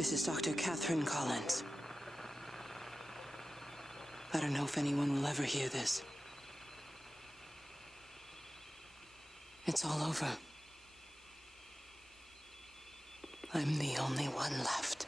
This is Dr. Catherine Collins. I don't know if anyone will ever hear this. It's all over. I'm the only one left.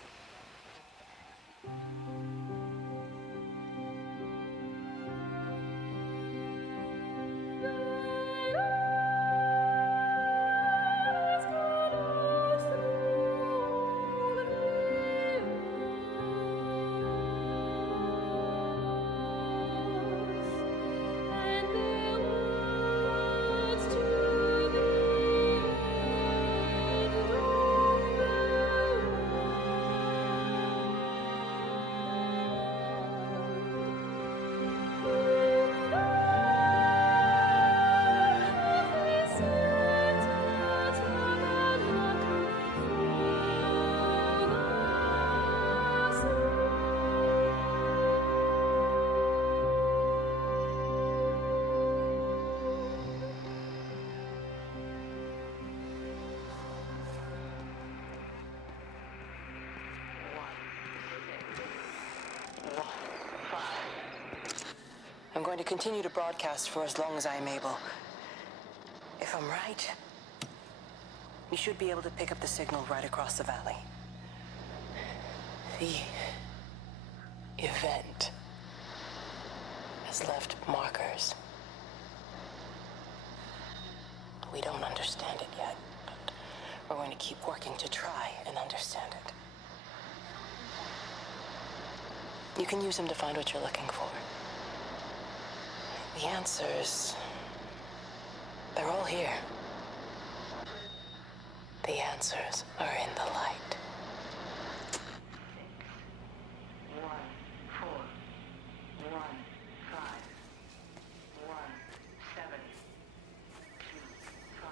I'm going to continue to broadcast for as long as I am able. If I'm right, we should be able to pick up the signal right across the valley. The event has left markers. We don't understand it yet, but we're going to keep working to try and understand it. You can use them to find what you're looking for. The answers, they're all here. The answers are in the light. 1, 4, 1, 5, 1, 7, 2, 5,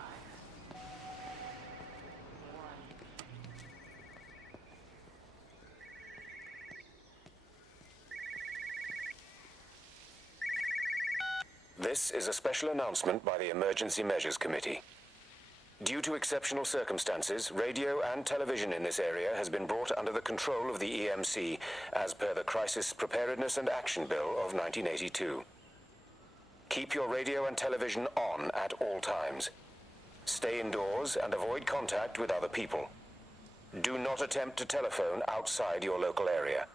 1. This is a special announcement by the Emergency Measures Committee. Due to exceptional circumstances, radio and television in this area has been brought under the control of the EMC as per the Crisis Preparedness and Action Bill of 1982. Keep your radio and television on at all times. Stay indoors and avoid contact with other people. Do not attempt to telephone outside your local area.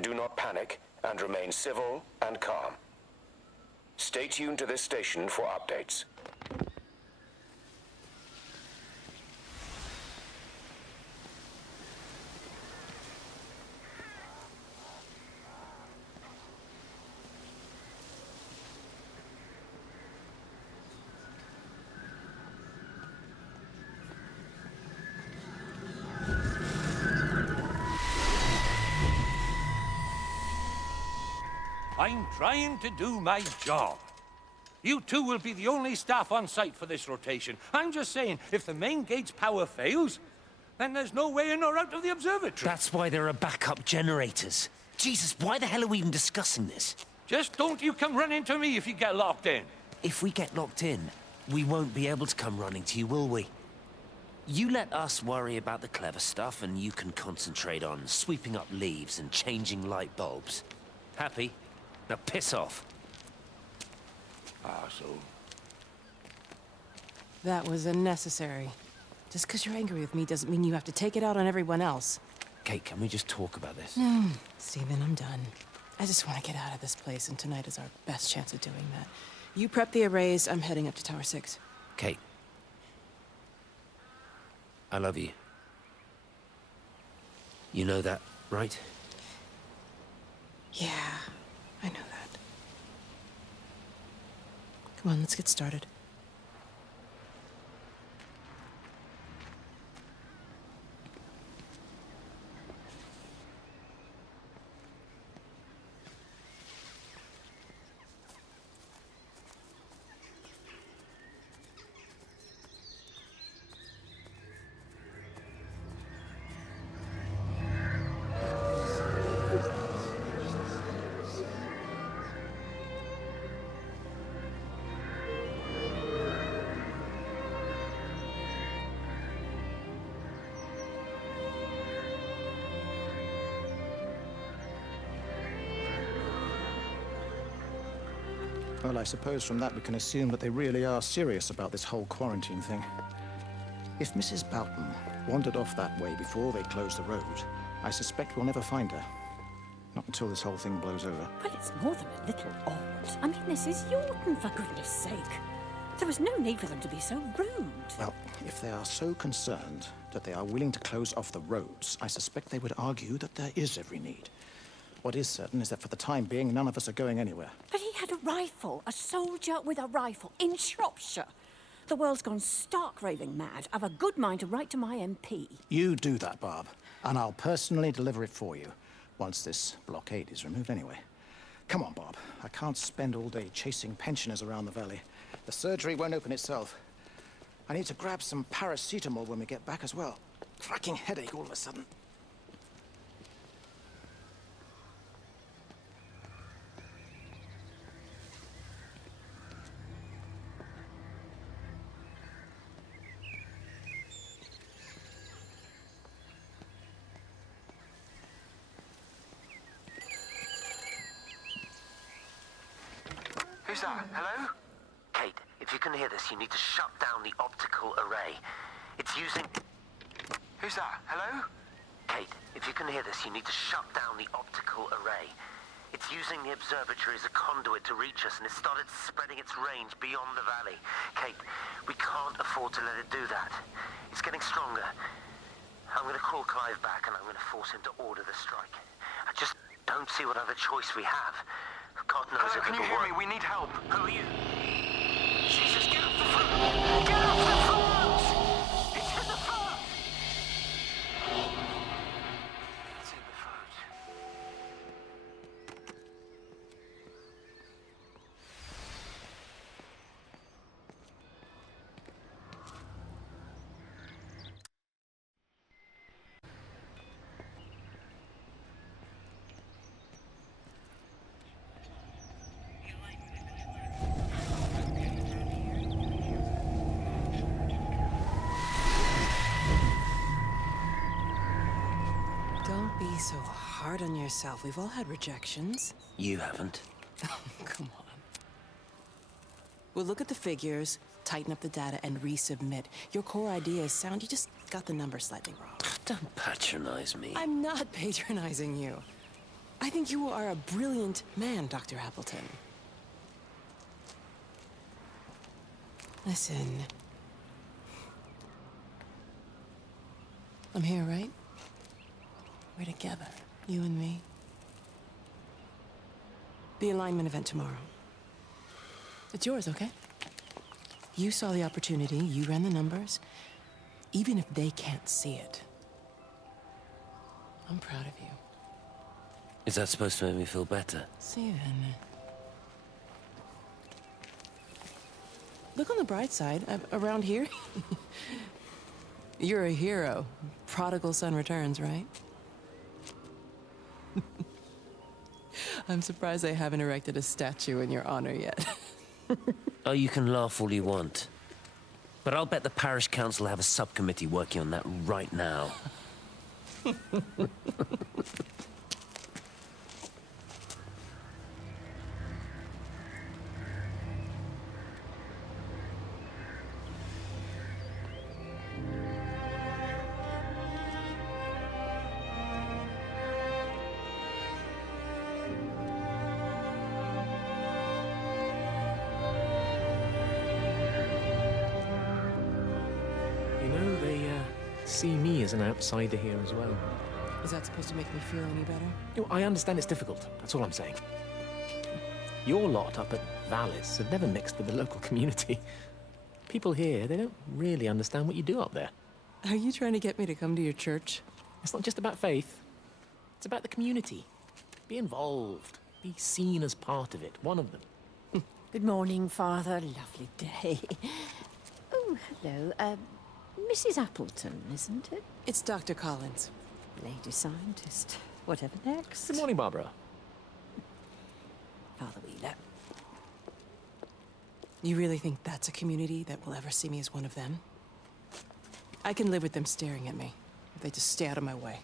Do not panic and remain civil and calm. Stay tuned to this station for updates. I'm trying to do my job. You two will be the only staff on site for this rotation. I'm just saying, if the main gate's power fails, then there's no way in or out of the observatory. That's why there are backup generators. Jesus, why the hell are we even discussing this? Just don't you come running to me if you get locked in. If we get locked in, we won't be able to come running to you, will we? You let us worry about the clever stuff, and you can concentrate on sweeping up leaves and changing light bulbs. Happy? Now piss off. So... That was unnecessary. Just because you're angry with me doesn't mean you have to take it out on everyone else. Kate, can we just talk about this? No, Stephen, I'm done. I just want to get out of this place, and tonight is our best chance of doing that. You prep the arrays, I'm heading up to Tower 6. Kate. I love you. You know that, right? Yeah, I know that. Come on, let's get started. Well, I suppose from that we can assume that they really are serious about this whole quarantine thing. If Mrs. Boughton wandered off that way before they closed the road, I suspect we'll never find her. Not until this whole thing blows over. Well, it's more than a little odd. I mean, this is Yorton, for goodness sake. There was no need for them to be so rude. Well, if they are so concerned that they are willing to close off the roads, I suspect they would argue that there is every need. What is certain is that for the time being, none of us are going anywhere. But he had a rifle, a soldier with a rifle, in Shropshire. The world's gone stark raving mad. I've a good mind to write to my MP. You do that, Barb, and I'll personally deliver it for you, once this blockade is removed anyway. Come on, Bob. I can't spend all day chasing pensioners around the valley. The surgery won't open itself. I need to grab some paracetamol when we get back as well. Cracking headache all of a sudden. Who's that? Hello? Kate, if you can hear this, you need to shut down the optical array. It's using... Who's that? Hello? Kate, if you can hear this, you need to shut down the optical array. It's using the observatory as a conduit to reach us, and it's started spreading its range beyond the valley. Kate, we can't afford to let it do that. It's getting stronger. I'm going to call Clive back, and I'm going to force him to order the strike. I just don't see what other choice we have. God knows Hello, if can you it'll hear work. me? We need help. Who are you? Jesus, get off the phone! Get off the phone! It's in the phone! It's in the phone. Don't be so hard on yourself. We've all had rejections. You haven't. Come on. We'll look at the figures, tighten up the data, and resubmit. Your core idea is sound. You just got the numbers slightly wrong. Don't patronize me. I'm not patronizing you. I think you are a brilliant man, Dr. Appleton. Listen. I'm here, right? We're together, you and me. The alignment event tomorrow. It's yours, okay? You saw the opportunity, you ran the numbers. Even if they can't see it, I'm proud of you. Is that supposed to make me feel better? Steven. Look on the bright side. Around here, you're a hero. Prodigal son returns, right? I'm surprised they haven't erected a statue in your honor yet. Oh, you can laugh all you want. But I'll bet the parish council have a subcommittee working on that right now. You know, they see me as an outsider here as well. Is that supposed to make me feel any better? You know, I understand it's difficult, that's all I'm saying. Your lot up at Vallis have never mixed with the local community. People here, they don't really understand what you do up there. Are you trying to get me to come to your church? It's not just about faith. It's about the community. Be involved. Be seen as part of it, one of them. Good morning, Father. Lovely day. Oh, hello. Mrs. Appleton, isn't it? It's Dr. Collins. Lady scientist. Whatever next. Good morning, Barbara. Father Wheeler. You really think that's a community that will ever see me as one of them? I can live with them staring at me, if they just stay out of my way.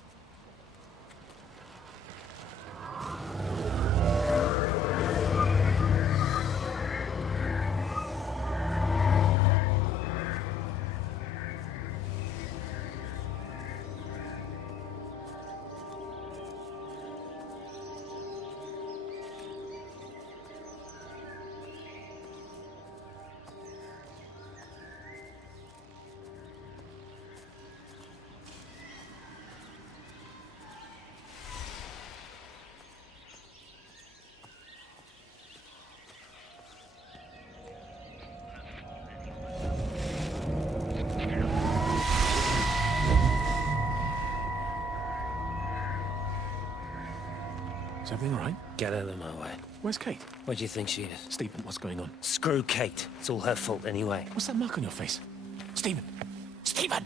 Is everything all right? Get out of my way. Where's Kate? Where do you think she is? Stephen, what's going on? Screw Kate. It's all her fault anyway. What's that mark on your face? Stephen! Stephen!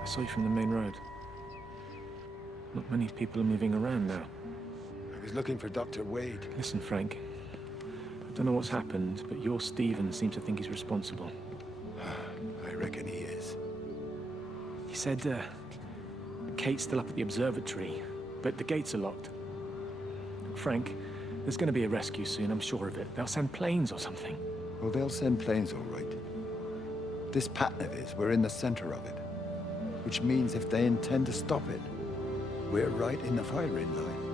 I saw you from the main road. Not many people are moving around now. I was looking for Dr. Wade. Listen, Frank. I don't know what's happened, but your Stephen seems to think he's responsible. I reckon he is. He said, Kate's still up at the observatory, but the gates are locked. Frank, there's going to be a rescue soon, I'm sure of it. They'll send planes or something. Well, they'll send planes, all right. This pattern of his, we're in the center of it. Which means if they intend to stop it, we're right in the firing line.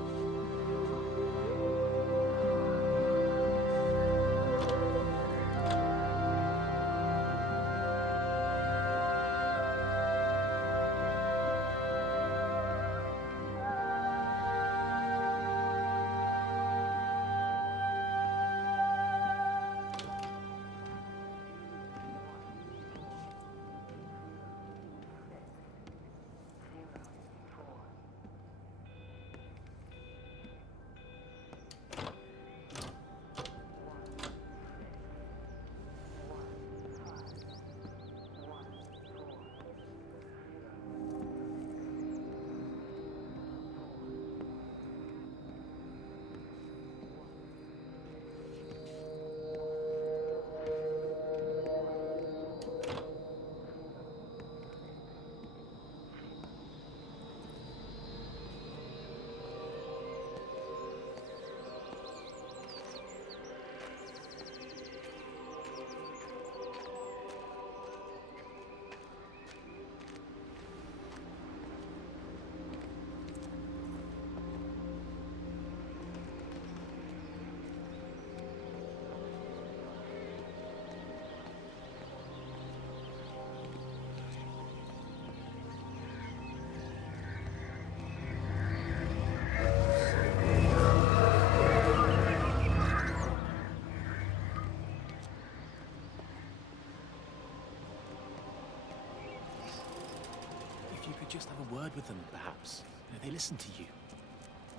Just have a word with them, perhaps. They listen to you.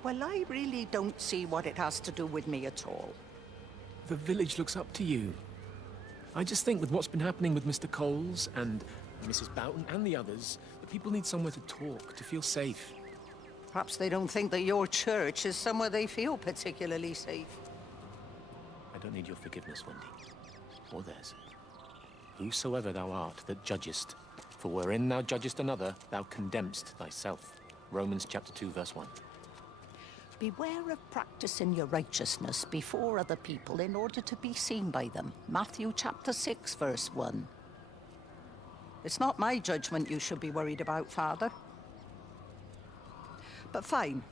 Well, I really don't see what it has to do with me at all. The village looks up to you. I just think with what's been happening with Mr. Coles and Mrs. Boughton and the others, that people need somewhere to talk, to feel safe. Perhaps they don't think that your church is somewhere they feel particularly safe. I don't need your forgiveness, Wendy. Or theirs. Whosoever thou art that judgest, for wherein thou judgest another, thou condemnest thyself. Romans chapter 2, verse 1. Beware of practicing your righteousness before other people in order to be seen by them. Matthew chapter 6, verse 1. It's not my judgment you should be worried about, Father. But fine.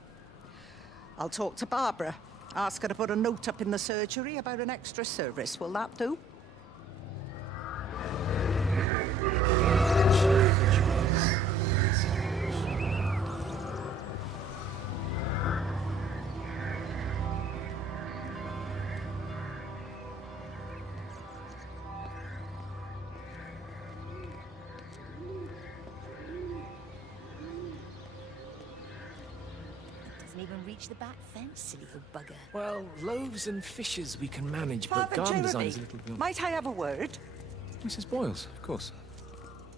I'll talk to Barbara. Ask her to put a note up in the surgery about an extra service. Will that do? hasn't even reached the back fence, silly old bugger. Well, loaves and fishes we can manage, but Father garden design Jeremy, is a little beyond... might I have a word? Mrs. Boyles, of course.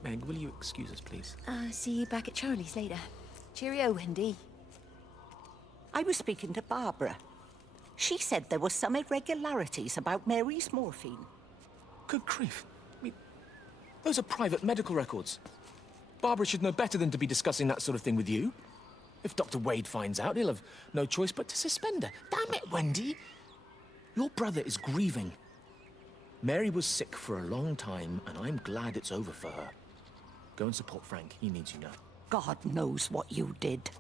Meg, will you excuse us, please? See you back at Charlie's later. Cheerio, Wendy. I was speaking to Barbara. She said there were some irregularities about Mary's morphine. Good grief. I mean, those are private medical records. Barbara should know better than to be discussing that sort of thing with you. If Dr. Wade finds out, he'll have no choice but to suspend her. Damn it, Wendy! Your brother is grieving. Mary was sick for a long time, and I'm glad it's over for her. Go and support Frank. He needs you now. God knows what you did.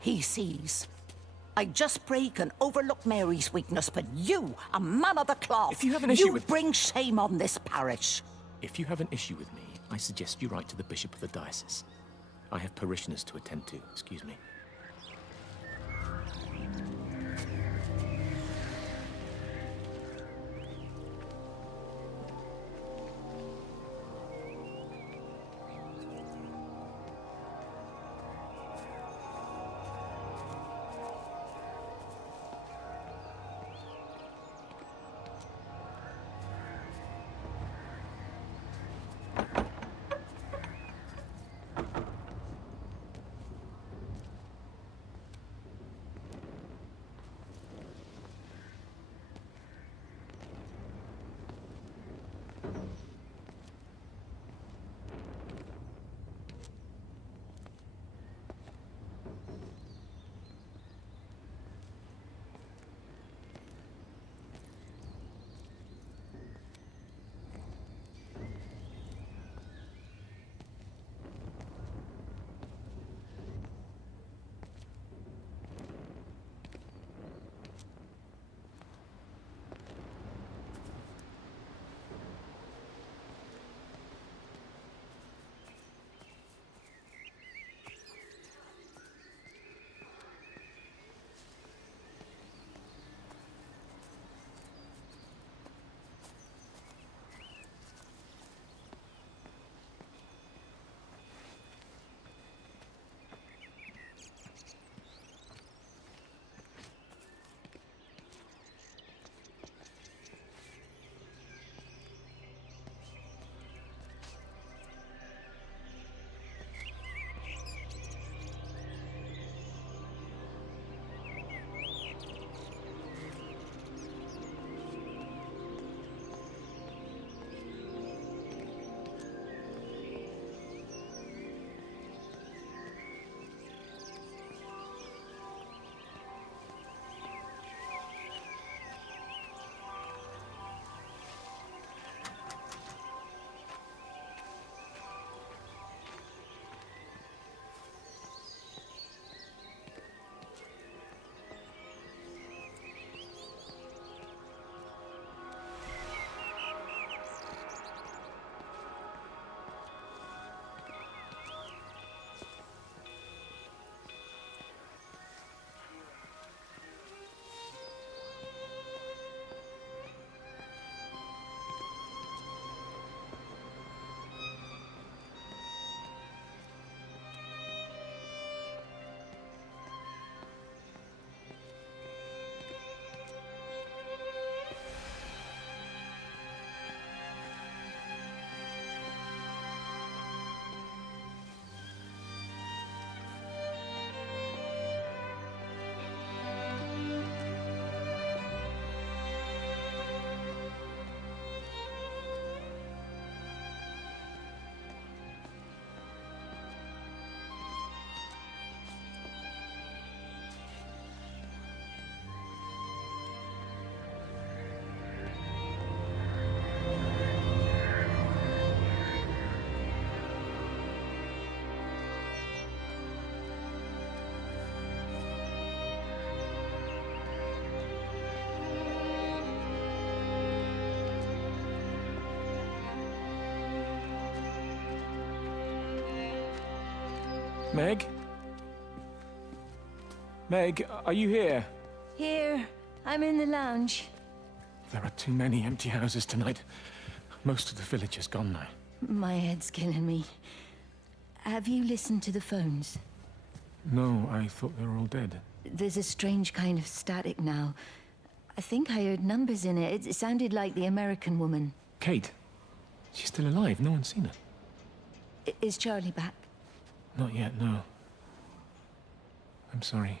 He sees. I just break and overlook Mary's weakness, but you, a man of the cloth, if you have an issue you bring shame on this parish. If you have an issue with me, I suggest you write to the Bishop of the Diocese. I have parishioners to attend to. Excuse me. Meg? Meg, are you here? Here. I'm in the lounge. There are too many empty houses tonight. Most of the village is gone now. My head's killing me. Have you listened to the phones? No, I thought they were all dead. There's a strange kind of static now. I think I heard numbers in it. It sounded like the American woman. Kate? She's still alive. No one's seen her. Is Charlie back? Not yet, no. I'm sorry.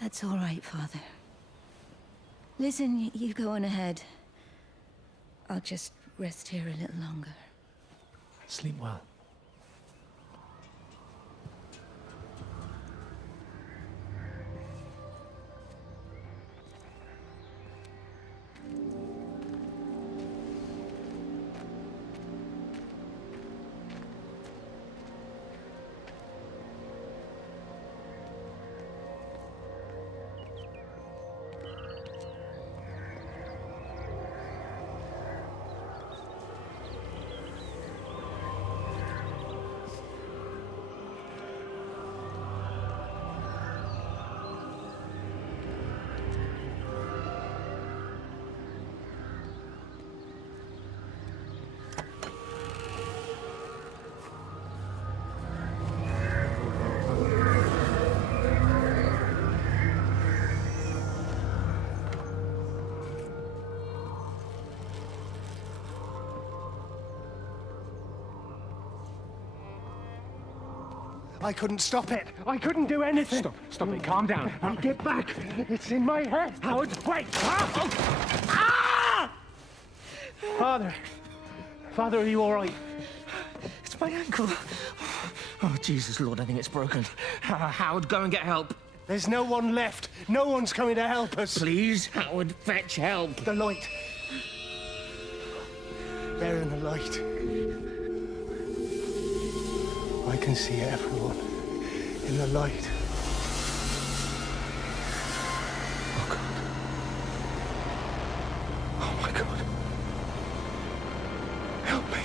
That's all right, Father. Listen, you go on ahead. I'll just rest here a little longer. Sleep well. I couldn't stop it. I couldn't do anything. Stop it. Calm down. I'll get back. It's in my head. Howard, wait! Ah! Father. Father, are you all right? It's my ankle. Oh, Jesus, Lord, I think it's broken. Howard, go and get help. There's no one left. No one's coming to help us. Please, Howard, fetch help. The light. There in the light. I can see everyone in the light. Oh, God. Oh, my God. Help me.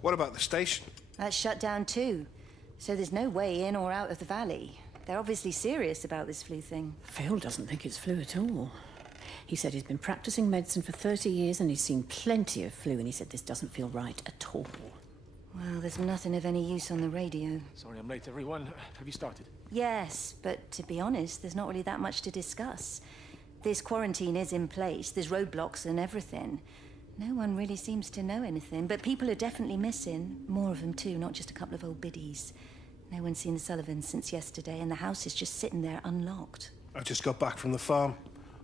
What about the station? That's shut down too. So there's no way in or out of the valley. They're obviously serious about this flu thing. Phil doesn't think it's flu at all. He said he's been practicing medicine for 30 years and he's seen plenty of flu, and he said this doesn't feel right at all. Well, there's nothing of any use on the radio. Sorry I'm late, everyone. Have you started? Yes, but to be honest, there's not really that much to discuss. This quarantine is in place, there's roadblocks and everything. No one really seems to know anything, but people are definitely missing. More of them too, not just a couple of old biddies. No one's seen the Sullivans since yesterday, and the house is just sitting there unlocked. I just got back from the farm.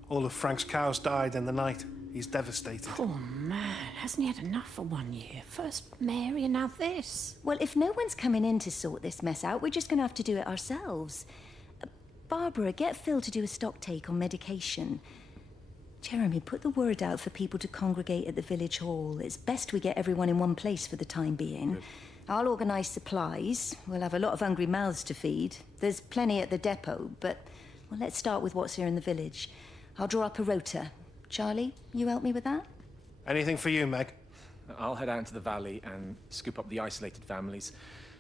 All of Frank's cows died in the night. He's devastated. Poor man, hasn't he had enough for 1 year? First Mary and now this. Well, if no one's coming in to sort this mess out, we're just going to have to do it ourselves. Barbara, get Phil to do a stock take on medication. Jeremy, put the word out for people to congregate at the village hall. It's best we get everyone in one place for the time being. Good. I'll organise supplies. We'll have a lot of hungry mouths to feed. There's plenty at the depot, but well, let's start with what's here in the village. I'll draw up a rota. Charlie, you help me with that? Anything for you, Meg? I'll head out into the valley and scoop up the isolated families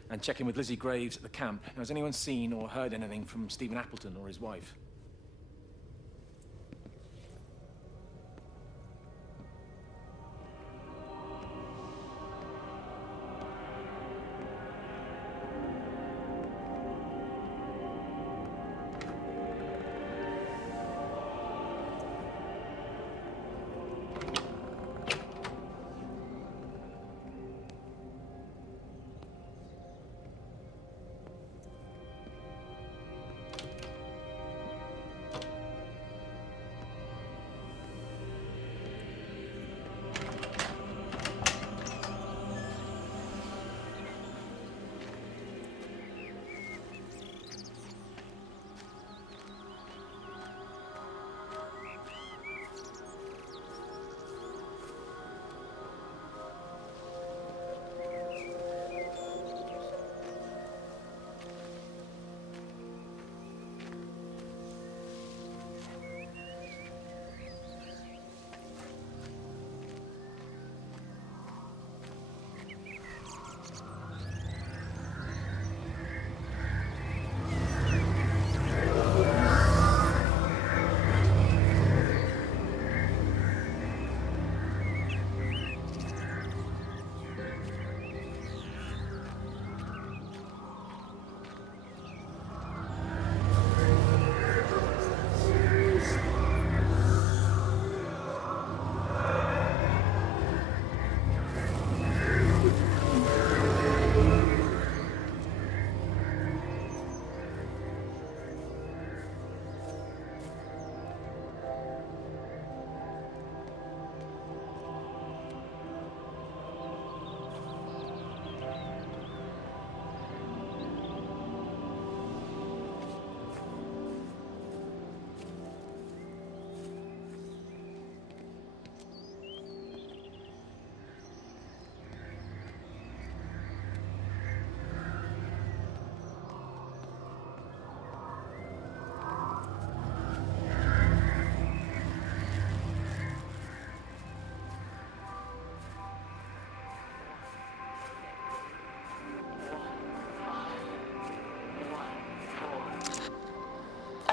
and check in with Lizzie Graves at the camp. Now, has anyone seen or heard anything from Stephen Appleton or his wife?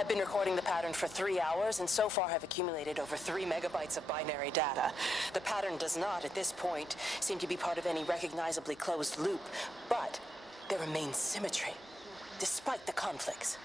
I've been recording the pattern for 3 hours, and so far have accumulated over 3 megabytes of binary data. The pattern does not, at this point, seem to be part of any recognizably closed loop, but there remains symmetry, despite the conflicts.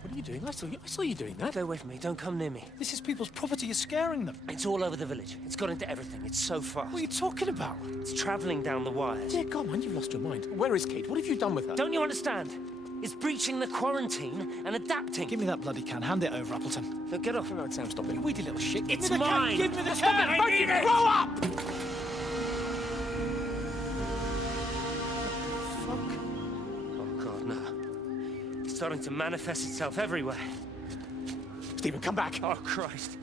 What are you doing? I saw you doing that. Stay away from me. Don't come near me. This is people's property. You're scaring them. It's all over the village. It's got into everything. It's so fast. What are you talking about? It's traveling down the wires. Dear God, man, you've lost your mind. Where is Kate? What have you done with her? Don't you understand? It's breaching the quarantine and adapting. Give me that bloody can. Hand it over, Appleton. No, get off. No, Sam, stop it. You weedy little shit. Give It's me the mine. Can. Give me the Stop can. it. I need it. Grow up! Fuck. Oh, God, no. It's starting to manifest itself everywhere. Stephen, come back. Oh, Christ.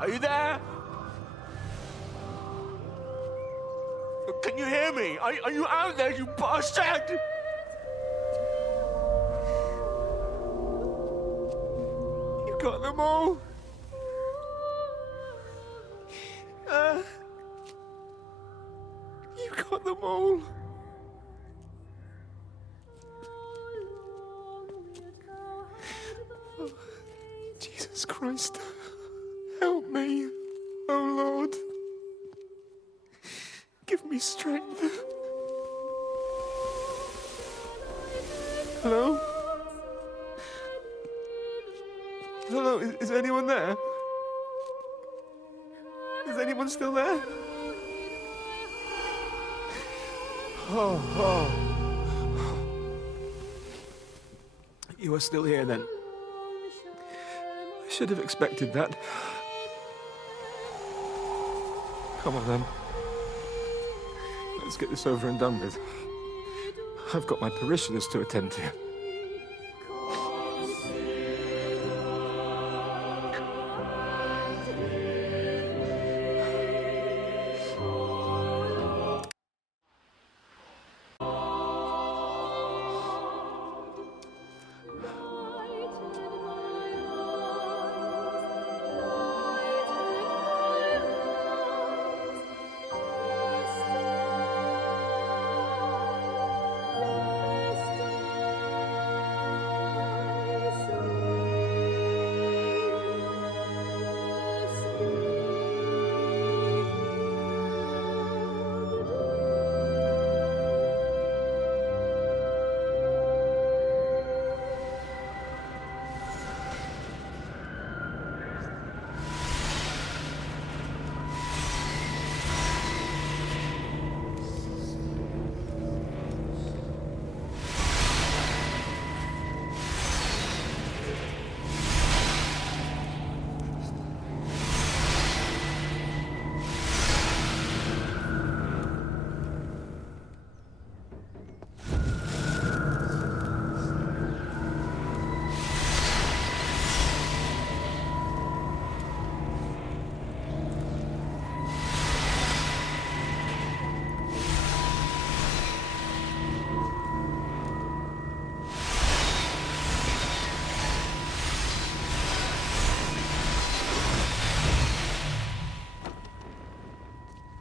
Are you there? Can you hear me? Are you out there, you bastard? You got them all? You got them all? Oh, Jesus Christ. Help me, oh Lord. Give me strength. Hello? Hello, is anyone there? Is anyone still there? Oh. You are still here then? should have expected that. Come on, then. Let's get this over and done with. I've got my parishioners to attend to.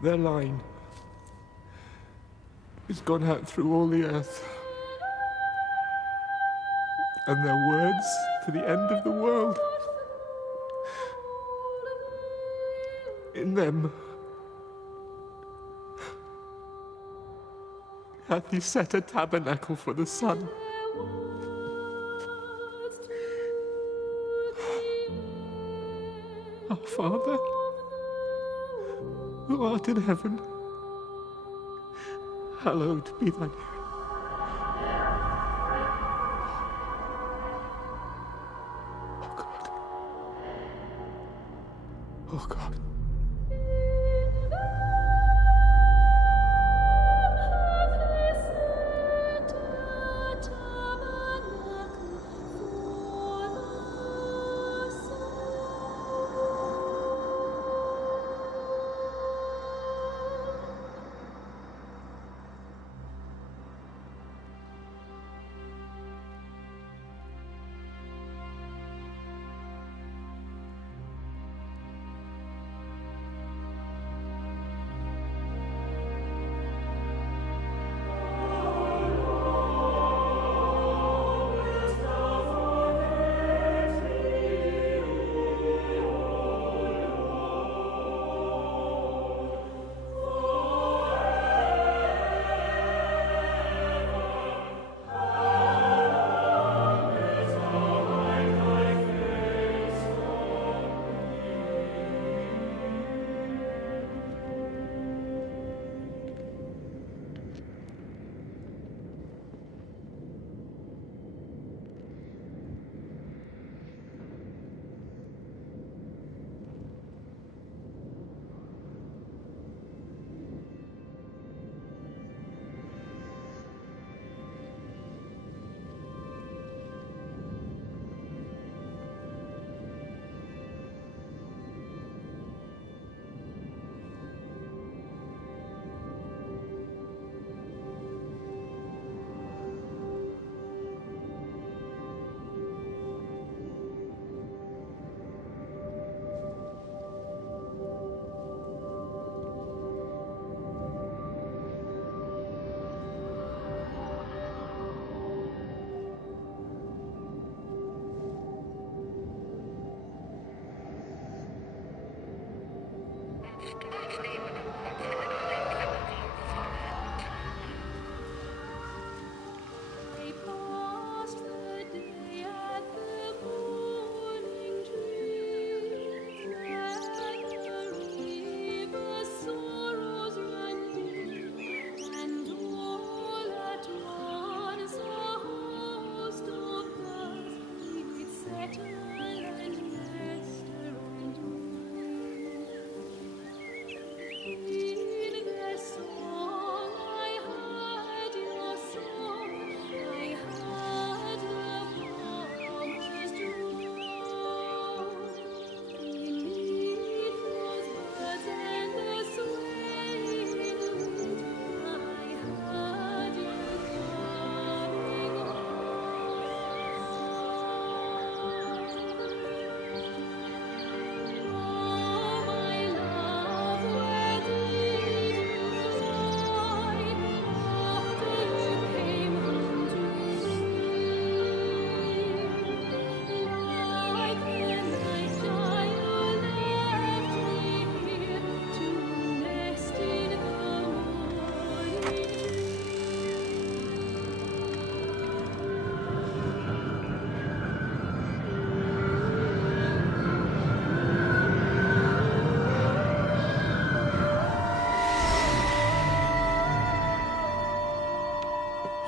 Their line has gone out through all the earth, and their words to the end of the world. In them hath he set a tabernacle for the sun. Our Father, who art in heaven, hallowed be thy name. Oh God. Oh God.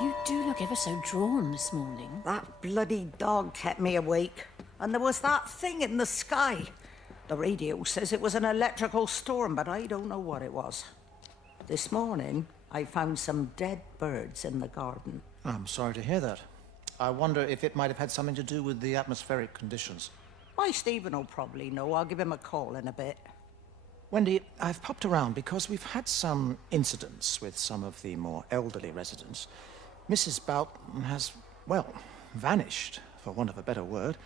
You do look ever so drawn this morning. That bloody dog kept me awake. And there was that thing in the sky. The radio says it was an electrical storm, but I don't know what it was. This morning, I found some dead birds in the garden. I'm sorry to hear that. I wonder if it might have had something to do with the atmospheric conditions. Why, Stephen will probably know. I'll give him a call in a bit. Wendy, I've popped around because we've had some incidents with some of the more elderly residents. Mrs. Boughton has, well, vanished, for want of a better word.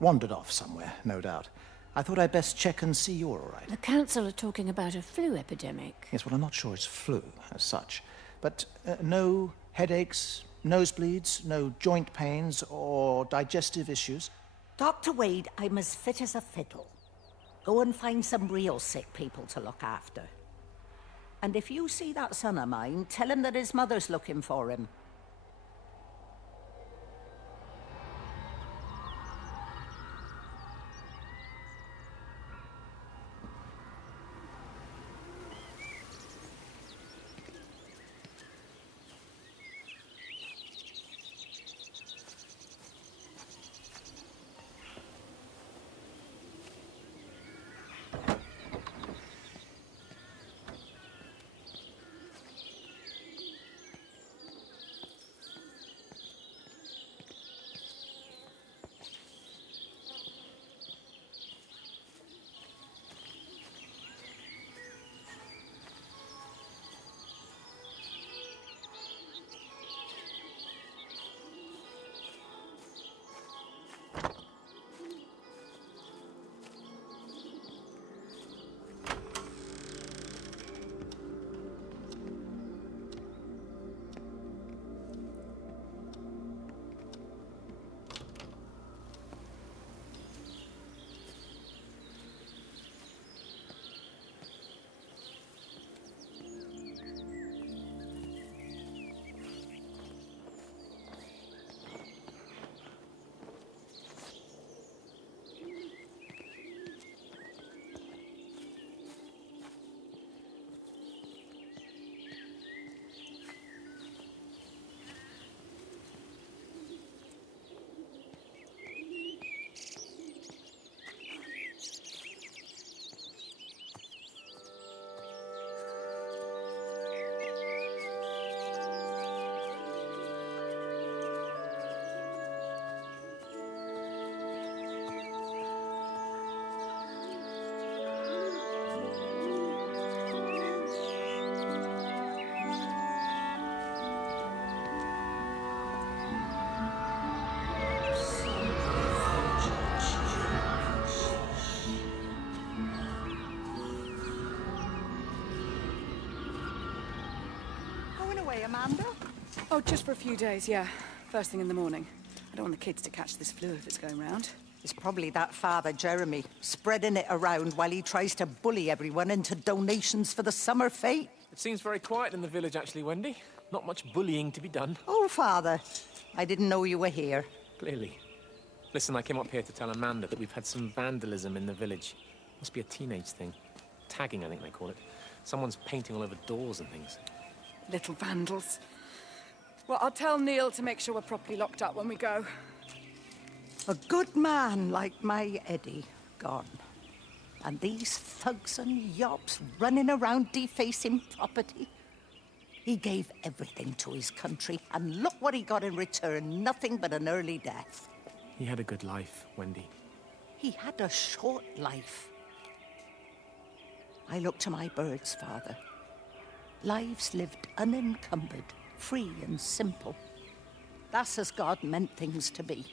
Wandered off somewhere, no doubt. I thought I'd best check and see you're all right. The council are talking about a flu epidemic. Yes, well, I'm not sure it's flu as such. But no headaches, nosebleeds, no joint pains or digestive issues? Dr. Wade, I'm as fit as a fiddle. Go and find some real sick people to look after. And if you see that son of mine, tell him that his mother's looking for him. Amanda? Oh, just for a few days, yeah. First thing in the morning. I don't want the kids to catch this flu if it's going round. It's probably that father, Jeremy, spreading it around while he tries to bully everyone into donations for the summer fete. It seems very quiet in the village, actually, Wendy. Not much bullying to be done. Oh, Father, I didn't know you were here. Clearly. Listen, I came up here to tell Amanda that we've had some vandalism in the village. Must be a teenage thing. Tagging, I think they call it. Someone's painting all over doors and things. Little vandals. Well, I'll tell Neil to make sure we're properly locked up when we go. A good man like my Eddie gone. And these thugs and yobs running around defacing property. He gave everything to his country, and look what he got in return. Nothing but an early death. He had a good life, Wendy. He had a short life. I look to my birds, Father. Lives lived unencumbered, free and simple. That's as God meant things to be.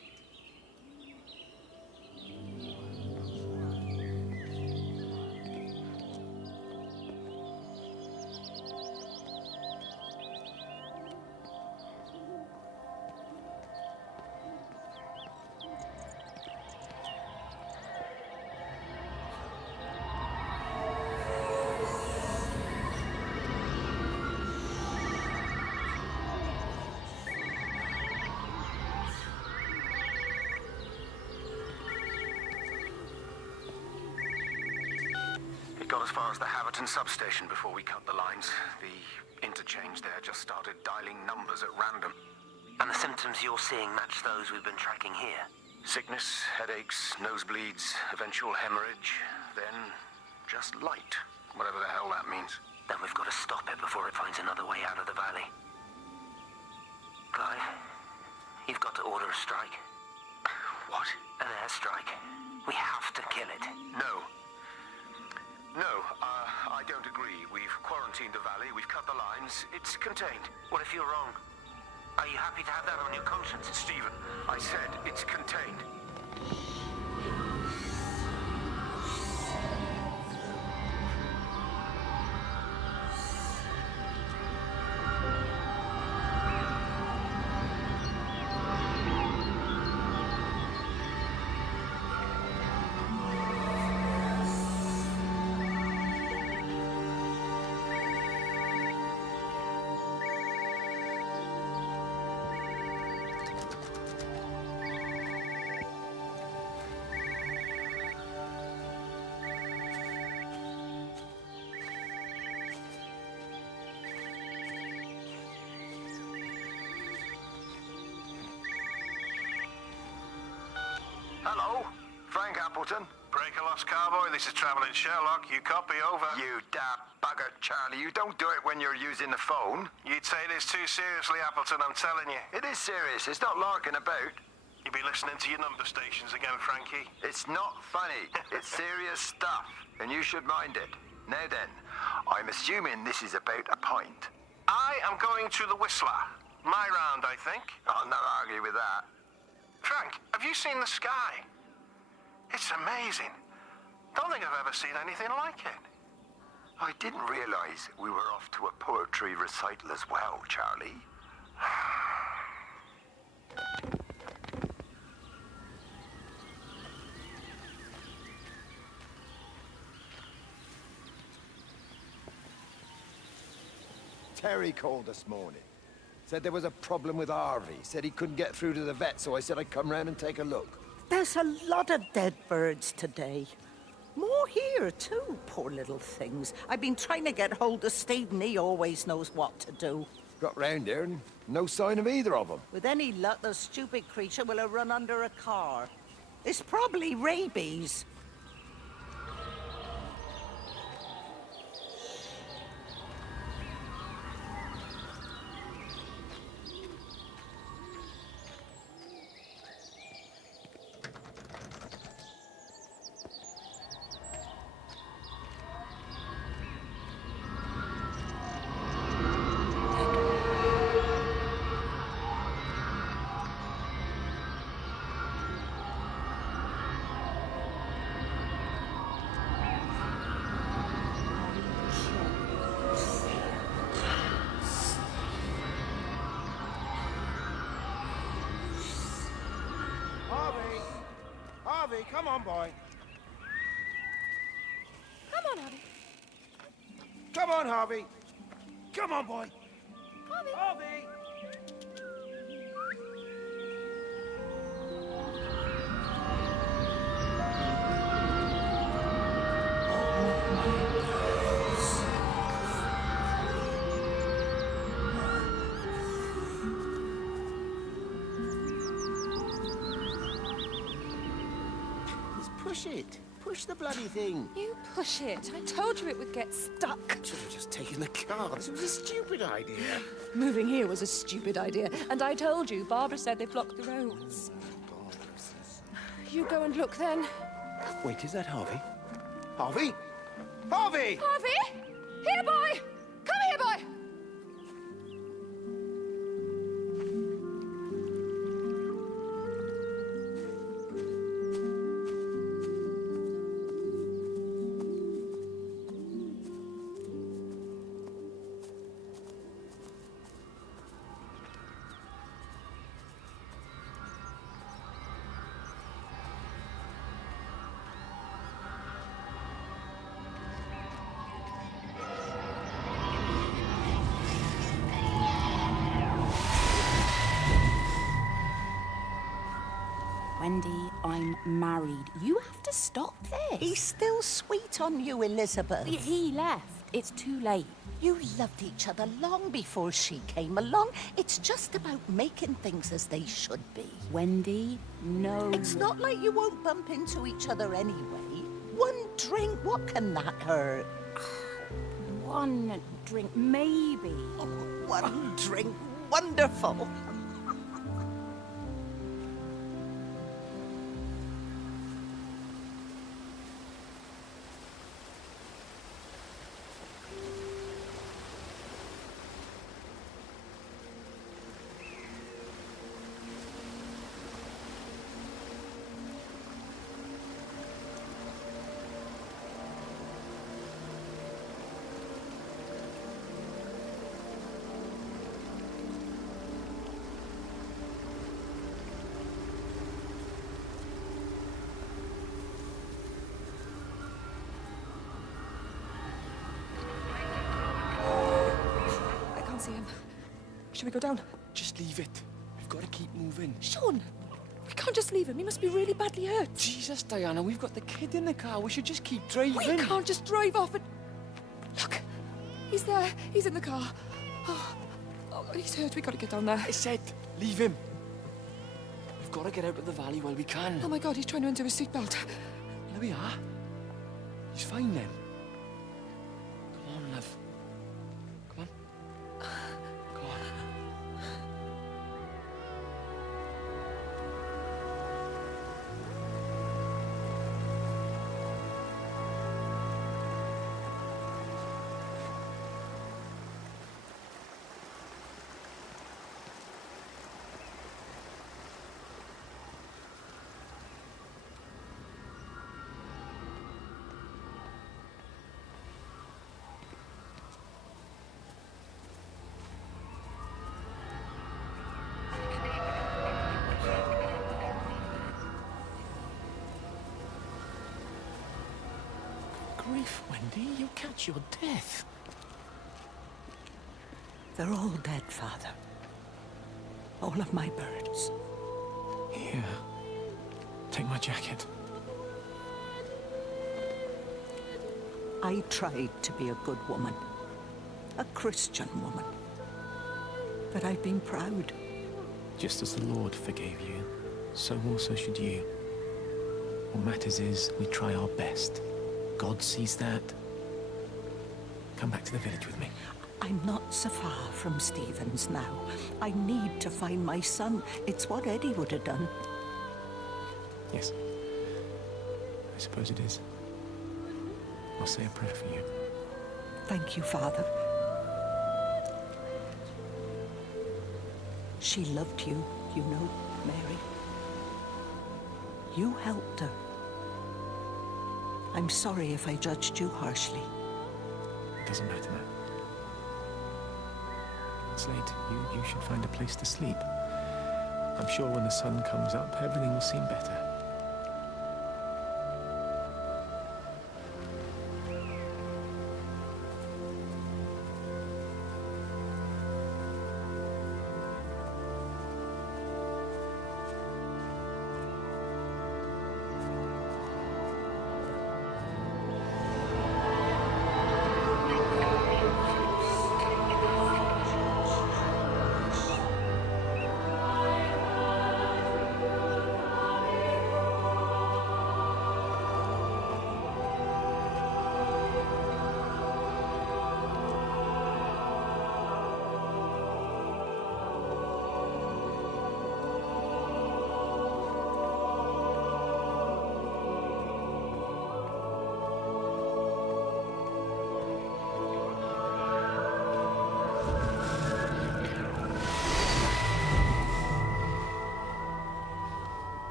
It got as far as the Haverton substation before we cut the lines. The interchange there just started dialing numbers at random. And the symptoms you're seeing match those we've been tracking here? Sickness, headaches, nosebleeds, eventual hemorrhage, then just light, whatever the hell that means. Then we've got to stop it before it finds another way out of the valley. Clive, you've got to order a strike. What? An airstrike. We have to kill it. No. No, I don't agree. We've quarantined the valley, we've cut the lines, it's contained. What if you're wrong? Are you happy to have that on your conscience? Stephen, I said it's contained. Hello, Frank Appleton. Break a lost cowboy, this is Travelling Sherlock. You copy, over. You daft bugger, Charlie. You don't do it when you're using the phone. You'd say this too seriously, Appleton, I'm telling you. It is serious. It's not larking about. You be listening to your number stations again, Frankie. It's not funny. It's serious stuff, and you should mind it. Now then, I'm assuming this is about a pint. I am going to the Whistler. My round, I think. I'll not argue with that. Frank, have you seen the sky? It's amazing. Don't think I've ever seen anything like it. I didn't realize we were off to a poetry recital as well, Charlie. Terry called this morning. Said there was a problem with Harvey. Said he couldn't get through to the vet, so I said I'd come round and take a look. There's a lot of dead birds today. More here, too, poor little things. I've been trying to get hold of Steve, and he always knows what to do. Got round here and no sign of either of them. With any luck, the stupid creature will have run under a car. It's probably rabies. Harvey, come on, boy. Come on, Harvey. Come on, Harvey. Come on, boy. Harvey. Harvey. Push it. push the bloody thing. You push it. I told you it would get stuck. Should have just taken the cars. It was a stupid idea. Moving here was a stupid idea, and I told you, Barbara said they blocked the roads. You go and look then. Wait, is that Harvey? Harvey? Harvey! Harvey! Here, boy! Come here, boy! Wendy, I'm married. You have to stop this. He's still sweet on you, Elizabeth. He left. It's too late. You loved each other long before she came along. It's just about making things as they should be. Wendy, no. It's not like you won't bump into each other anyway. One drink, what can that hurt? One drink, maybe. Oh, one drink, wonderful. See him. Should we go down? Just leave it. We've got to keep moving. Sean! We can't just leave him. He must be really badly hurt. Jesus, Diana, we've got the kid in the car. We should just keep driving. We can't just drive off and... Look! He's there. He's in the car. Oh, he's hurt. We've got to get down there. I said, leave him. We've got to get out of the valley while we can. Oh my God, he's trying to undo his seatbelt. There we are. He's fine then. Come on, love. Come on. Go on. Grief, Wendy, you'll catch your death. They're all dead, Father. All of my birds. Here. Take my jacket. I tried to be a good woman. A Christian woman. But I've been proud. Just as the Lord forgave you, so also should you. What matters is we try our best. God sees that. Come back to the village with me. I'm not so far from Stevens now. I need to find my son. It's what Eddie would have done. Yes. I suppose it is. I'll say a prayer for you. Thank you, Father. She loved you, you know, Mary. You helped her. I'm sorry if I judged you harshly. It doesn't matter now. It's late. You should find a place to sleep. I'm sure when the sun comes up, everything will seem better.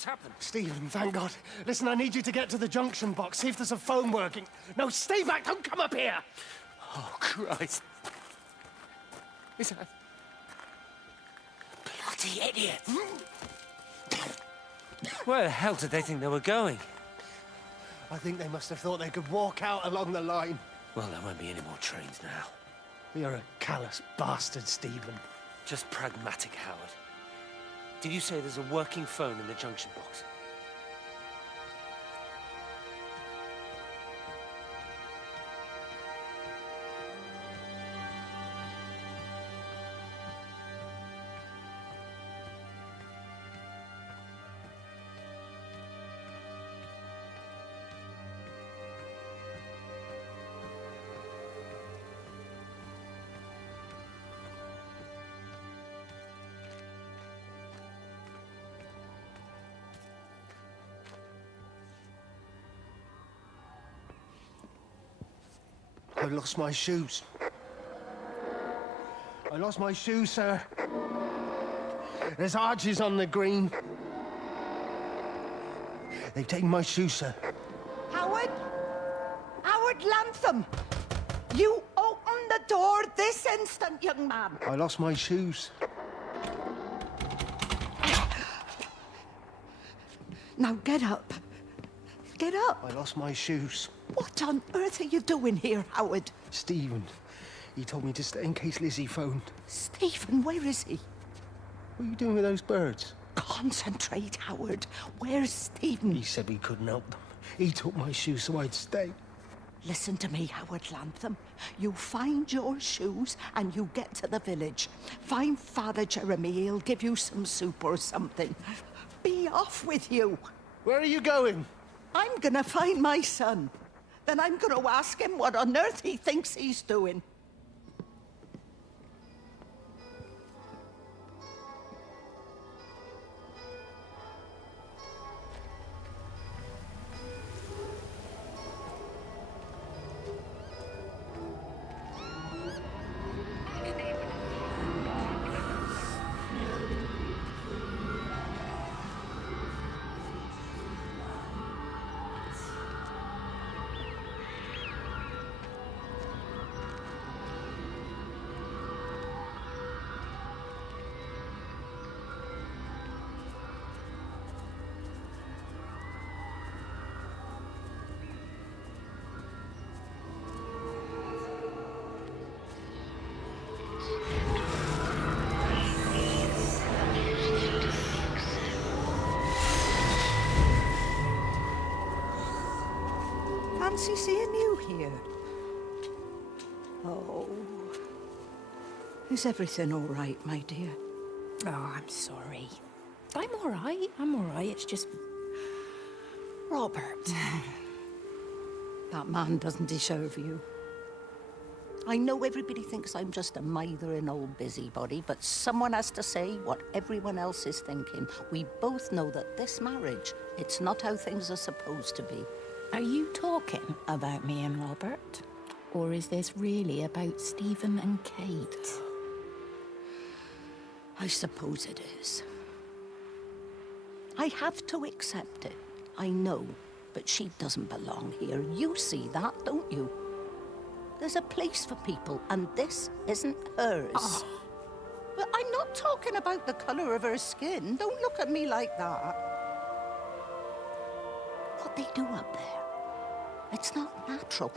What's happened? Stephen, thank God. Listen, I need you to get to the junction box, see if there's a phone working. No, stay back, don't come up here! Oh, Christ. Is that... Bloody idiot! Where the hell did they think they were going? I think they must have thought they could walk out along the line. Well, there won't be any more trains now. You're a callous bastard, Stephen. Just pragmatic, Howard. Did you say there's a working phone in the junction box? I lost my shoes. I lost my shoes, sir. There's arches on the green. They've taken my shoes, sir. Howard? Howard Lantham! You open the door this instant, young man. I lost my shoes. Now get up. Get up. I lost my shoes. What on earth are you doing here, Howard? Stephen, he told me to stay in case Lizzie phoned. Stephen, where is he? What are you doing with those birds? Concentrate, Howard. Where's Stephen? He said we couldn't help them. He took my shoes so I'd stay. Listen to me, Howard Lantham. You find your shoes and you get to the village. Find Father Jeremy, he'll give you some soup or something. Be off with you. Where are you going? I'm gonna find my son. Then I'm gonna ask him what on earth he thinks he's doing. Fancy seeing you here. Oh. Is everything all right, my dear? Oh, I'm sorry. I'm all right. I'm all right. It's just... Robert. That man doesn't deserve you. I know everybody thinks I'm just a mithering old busybody, but someone has to say what everyone else is thinking. We both know that this marriage, it's not how things are supposed to be. Are you talking about me and Robert? Or is this really about Stephen and Kate? I suppose it is. I have to accept it. I know, but she doesn't belong here. You see that, don't you? There's a place for people, and this isn't hers. Oh. But I'm not talking about the colour of her skin. Don't look at me like that. What they do up there, it's not natural.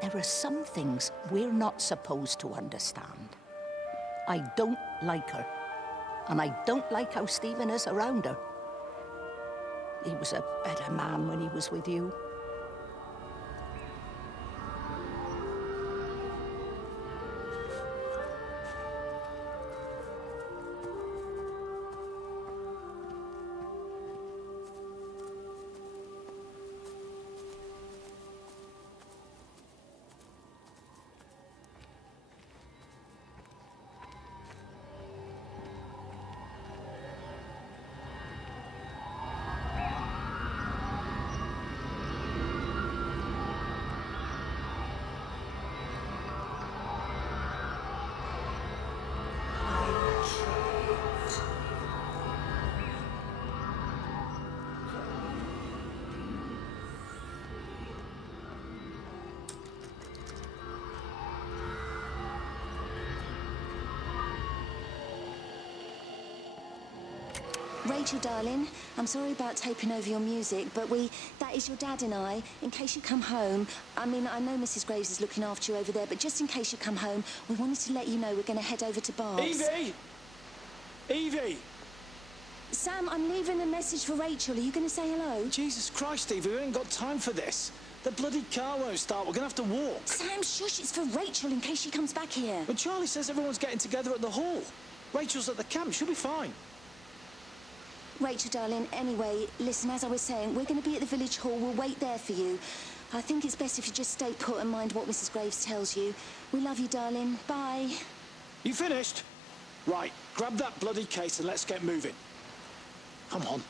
There are some things we're not supposed to understand. I don't like her, and I don't like how Stephen is around her. He was a better man when he was with you. Rachel, darling, I'm sorry about taping over your music, but that is your dad and I. In case you come home, I mean, I know Mrs. Graves is looking after you over there, but just in case you come home, we wanted to let you know we're going to head over to Barb's. Evie! Evie! Sam, I'm leaving a message for Rachel. Are you going to say hello? Jesus Christ, Evie, we ain't got time for this. The bloody car won't start. We're going to have to walk. Sam, shush, it's for Rachel in case she comes back here. But Charlie says everyone's getting together at the hall. Rachel's at the camp. She'll be fine. Rachel, darling, anyway, listen, as I was saying, we're going to be at the village hall. We'll wait there for you. I think it's best if you just stay put and mind what Mrs. Graves tells you. We love you, darling. Bye. You finished? Right, grab that bloody case and let's get moving. Come on.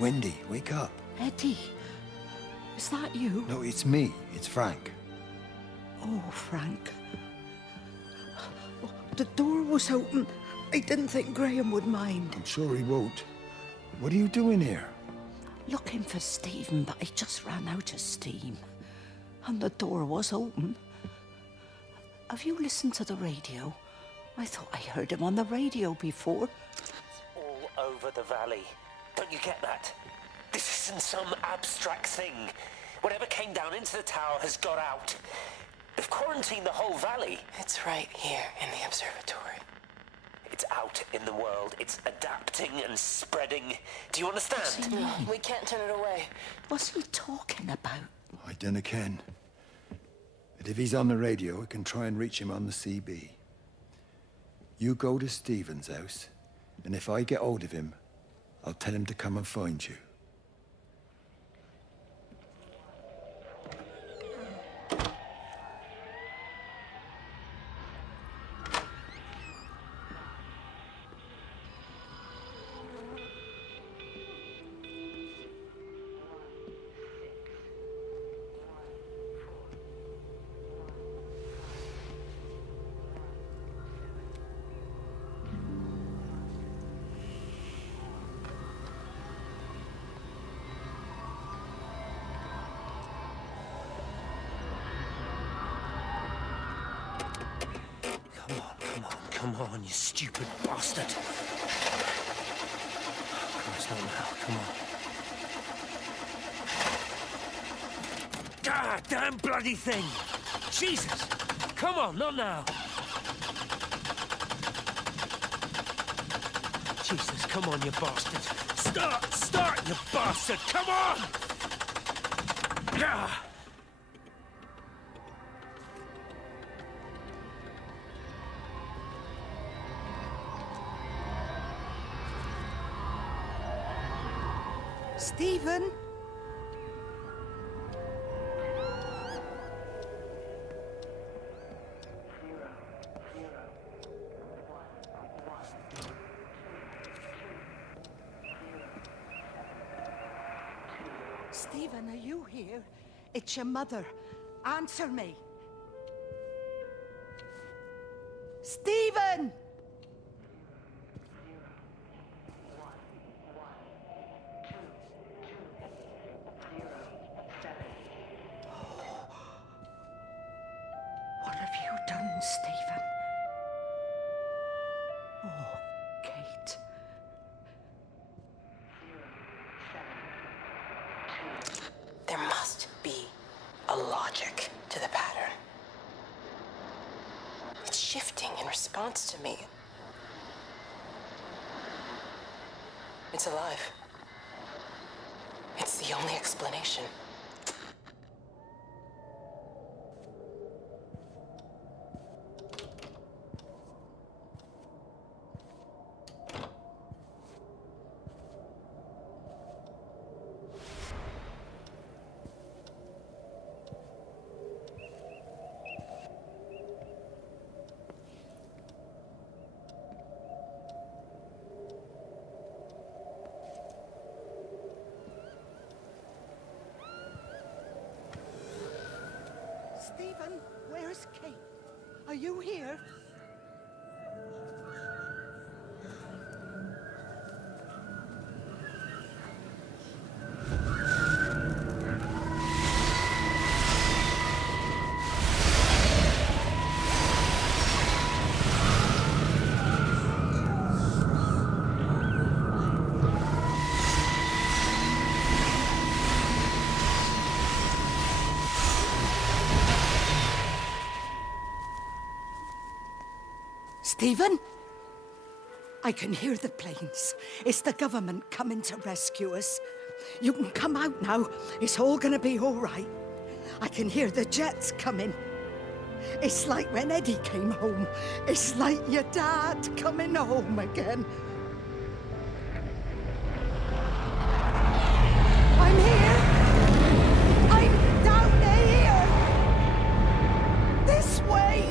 Wendy, wake up. Eddie, is that you? No, it's me. It's Frank. Oh, Frank. The door was open. I didn't think Graham would mind. I'm sure he won't. What are you doing here? Looking for Stephen, but I just ran out of steam. And the door was open. Have you listened to the radio? I thought I heard him on the radio before. All over the valley. Don't you get that? This isn't some abstract thing. Whatever came down into the tower has got out. They've quarantined the whole valley. It's right here in the observatory. It's out in the world. It's adapting and spreading. Do you understand? No, we can't turn it away. What's he talking about? I dunno ken. But if he's on the radio, we can try and reach him on the CB. You go to Stephen's house, and if I get hold of him, I'll tell him to come and find you. Come on, you stupid bastard. Christ, not now. Come on. God damn bloody thing! Jesus! Come on, not now. Jesus, come on, you bastard. Start, you bastard! Come on! Ah! Stephen? Stephen, are you here? It's your mother. Answer me. Stephen! What have you done, Stephen? Oh, Kate. There must be a logic to the pattern. It's shifting in response to me. It's alive. It's the only explanation. Stephen, where's Kate? Are you here? Stephen? I can hear the planes. It's the government coming to rescue us. You can come out now. It's all gonna be all right. I can hear the jets coming. It's like when Eddie came home. It's like your dad coming home again. I'm here. I'm down here. This way.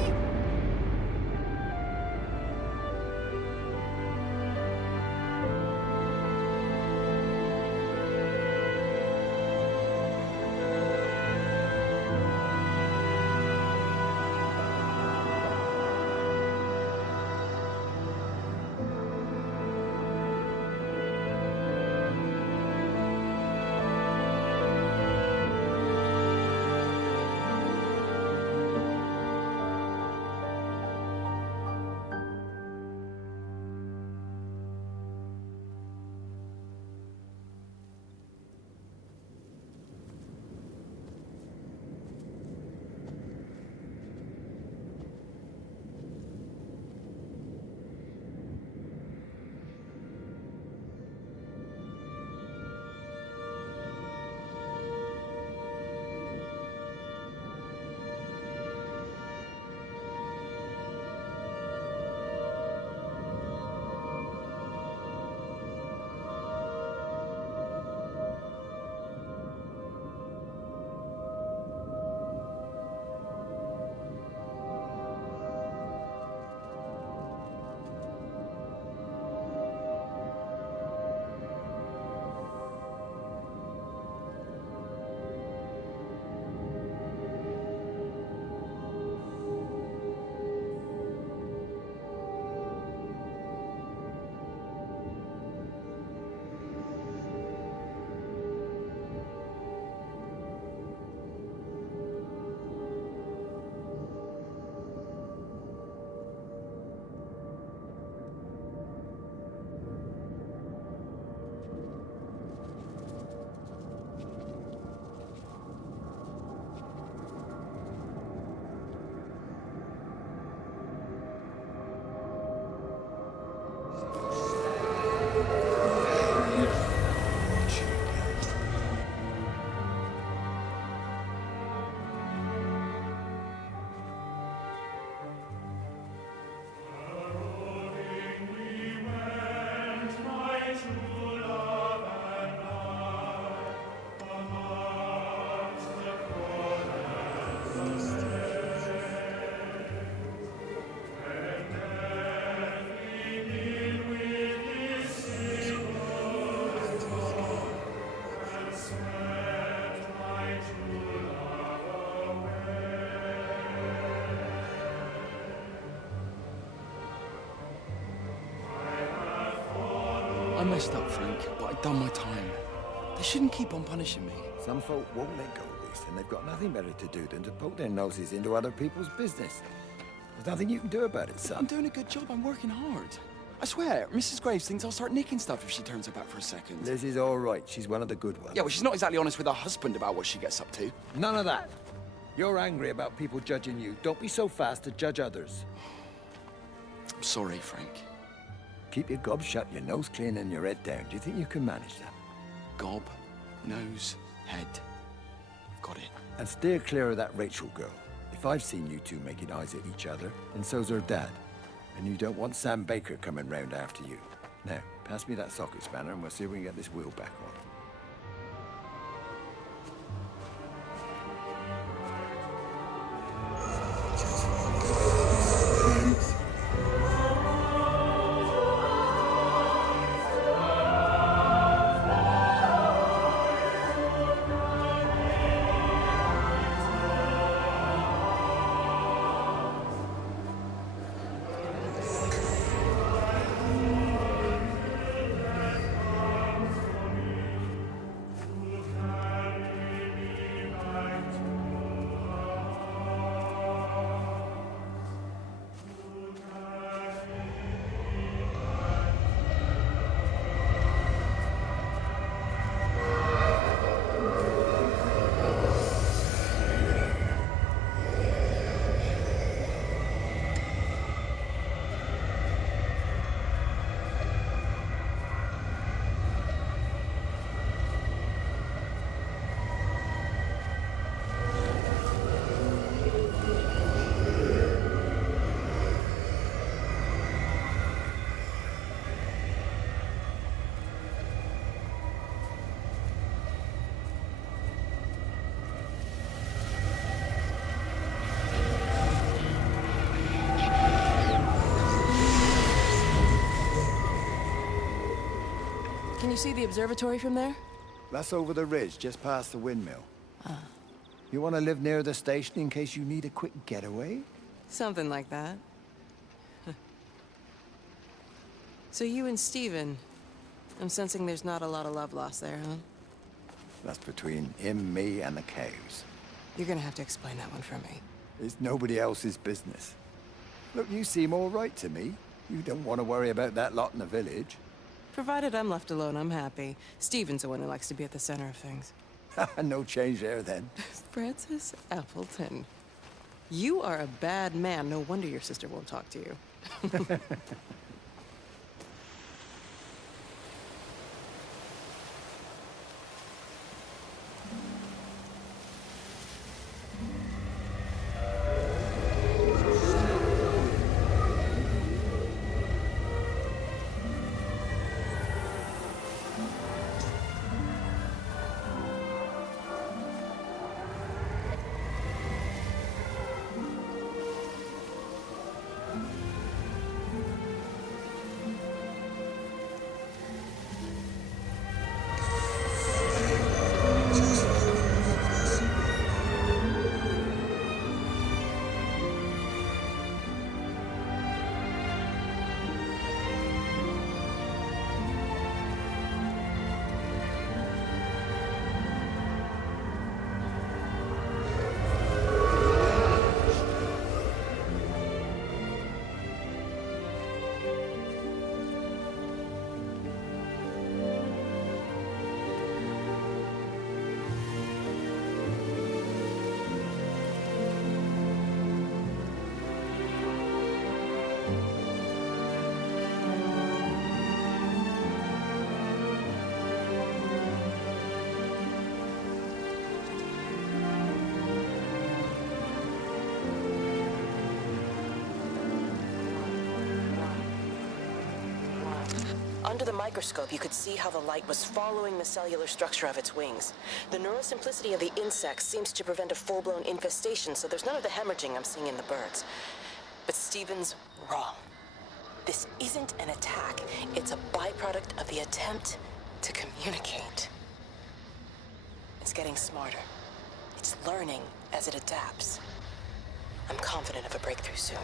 I messed up, Frank, but I'd done my time. They shouldn't keep on punishing me. Some folk won't let go of this, and they've got nothing better to do than to poke their noses into other people's business. There's nothing you can do about it, son. I'm doing a good job. I'm working hard. I swear, Mrs. Graves thinks I'll start nicking stuff if she turns her back for a second. Liz is all right. She's one of the good ones. Yeah, well, she's not exactly honest with her husband about what she gets up to. None of that. You're angry about people judging you. Don't be so fast to judge others. I'm sorry, Frank. Keep your gob shut, your nose clean, and your head down. Do you think you can manage that? Gob, nose, head. Got it. And steer clear of that Rachel girl. If I've seen you two making eyes at each other, then so's her dad. And you don't want Sam Baker coming round after you. Now, pass me that socket spanner and we'll see if we can get this wheel back on. Can you see the observatory from there? That's over the ridge, just past the windmill. You want to live near the station in case you need a quick getaway? Something like that. So you and Steven, I'm sensing there's not a lot of love lost there, huh? That's between him, me, and the cows. You're gonna have to explain that one for me. It's nobody else's business. Look, you seem all right to me. You don't want to worry about that lot in the village. Provided I'm left alone, I'm happy. Steven's the one who likes to be at the center of things. No change there, then. Francis Appleton. You are a bad man. No wonder your sister won't talk to you. Under the microscope, you could see how the light was following the cellular structure of its wings. The neurosimplicity of the insects seems to prevent a full-blown infestation, so there's none of the hemorrhaging I'm seeing in the birds. But Steven's wrong. This isn't an attack. It's a byproduct of the attempt to communicate. It's getting smarter. It's learning as it adapts. I'm confident of a breakthrough soon.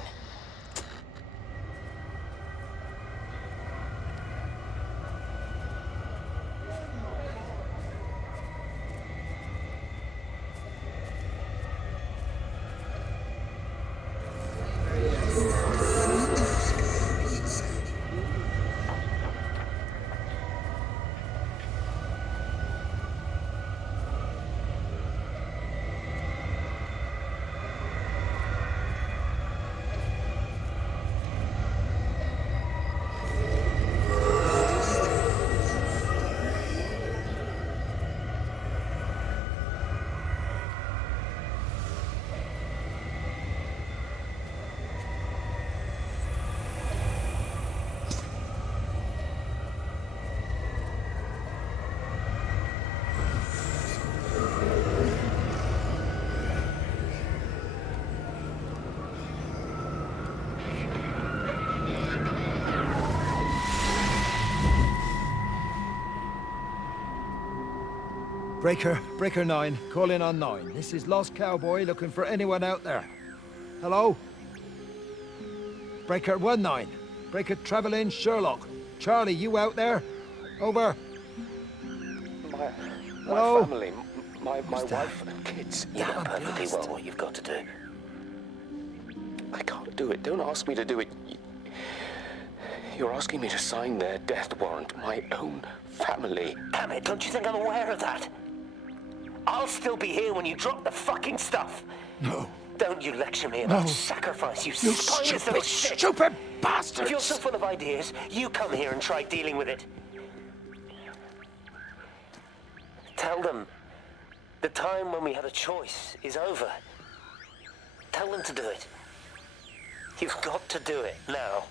Breaker 9, call in on 9. This is Lost Cowboy looking for anyone out there. Hello? Breaker 19. Breaker Travelin Sherlock. Charlie, you out there? Over. Hello? My family, my wife and kids. You know perfectly well what you've got to do. I can't do it. Don't ask me to do it. You're asking me to sign their death warrant. My own family. Damn it, don't you think I'm aware of that? I'll still be here when you drop the fucking stuff. No. Don't you lecture me about sacrifice, you spineless little shit. Stupid bastards! If you're so full of ideas, you come here and try dealing with it. Tell them the time when we had a choice is over. Tell them to do it. You've got to do it now.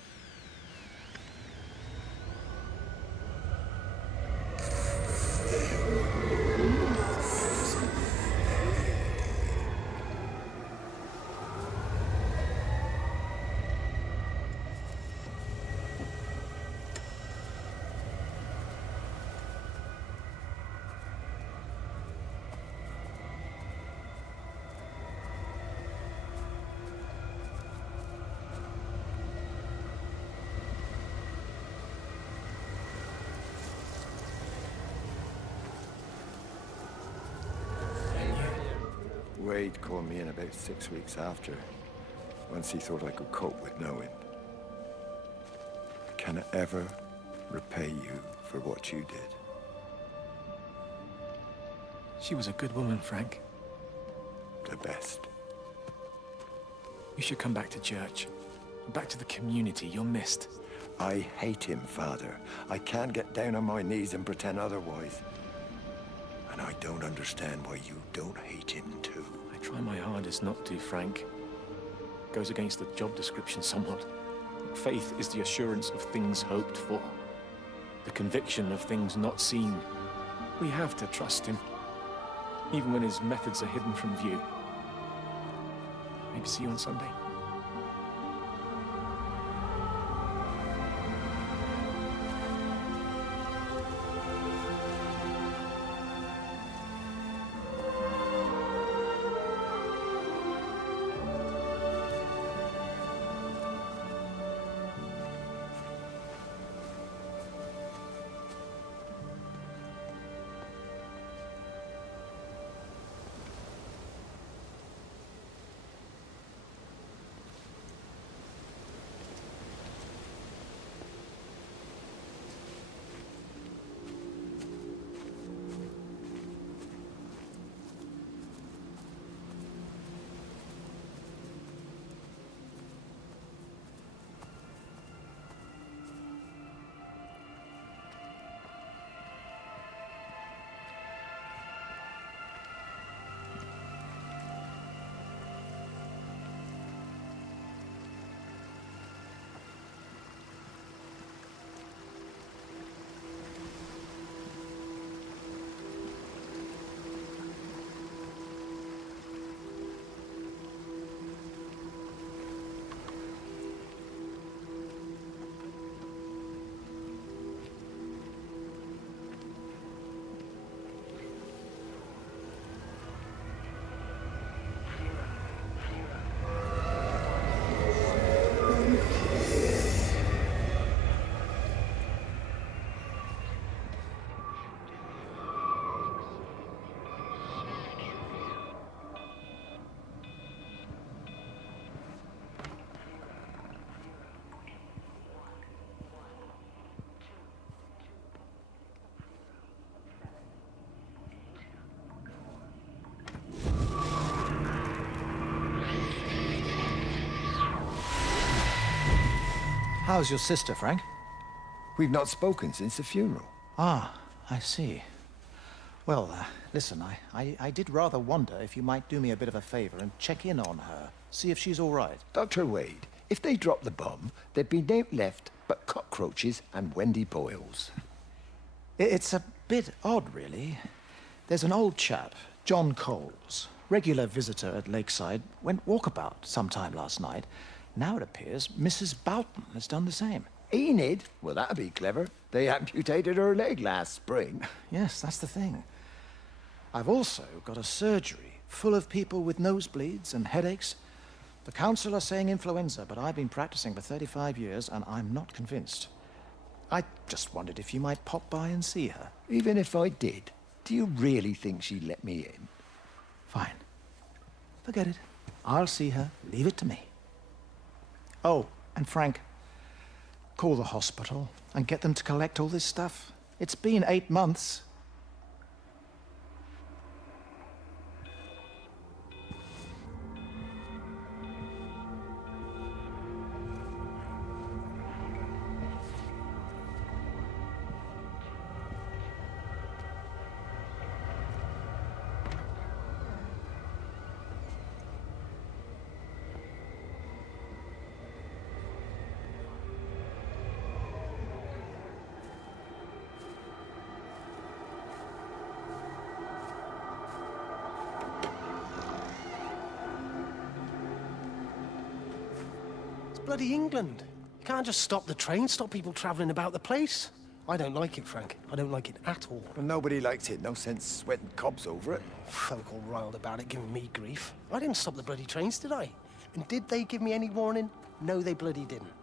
Wade called me in about 6 weeks after, once he thought I could cope with knowing. I cannot ever repay you for what you did. She was a good woman, Frank. The best. You should come back to church. Back to the community. You're missed. I hate him, Father. I can't get down on my knees and pretend otherwise. And I don't understand why you don't hate him too. I try my hardest not to, Frank. Goes against the job description somewhat. Faith is the assurance of things hoped for. The conviction of things not seen. We have to trust him, even when his methods are hidden from view. Maybe see you on Sunday. How's your sister, Frank? We've not spoken since the funeral. Ah, I see. Well, listen, I did rather wonder if you might do me a bit of a favor and check in on her, see if she's all right. Dr. Wade, if they dropped the bomb, there'd be naught left but cockroaches and Wendy Boyles. It's a bit odd, really. There's an old chap, John Coles, regular visitor at Lakeside, went walkabout sometime last night. Now it appears Mrs. Boughton has done the same. Enid? Well, that'd be clever. They amputated her leg last spring. Yes, that's the thing. I've also got a surgery full of people with nosebleeds and headaches. The council are saying influenza, but I've been practicing for 35 years and I'm not convinced. I just wondered if you might pop by and see her. Even if I did, do you really think she'd let me in? Fine. Forget it. I'll see her. Leave it to me. Oh, and Frank, call the hospital and get them to collect all this stuff. It's been 8 months. Bloody England. You can't just stop the train, stop people travelling about the place. I don't like it, Frank. I don't like it at all. Well, nobody likes it. No sense sweating cobs over it. Folk all riled about it, giving me grief. I didn't stop the bloody trains, did I? And did they give me any warning? No, they bloody didn't.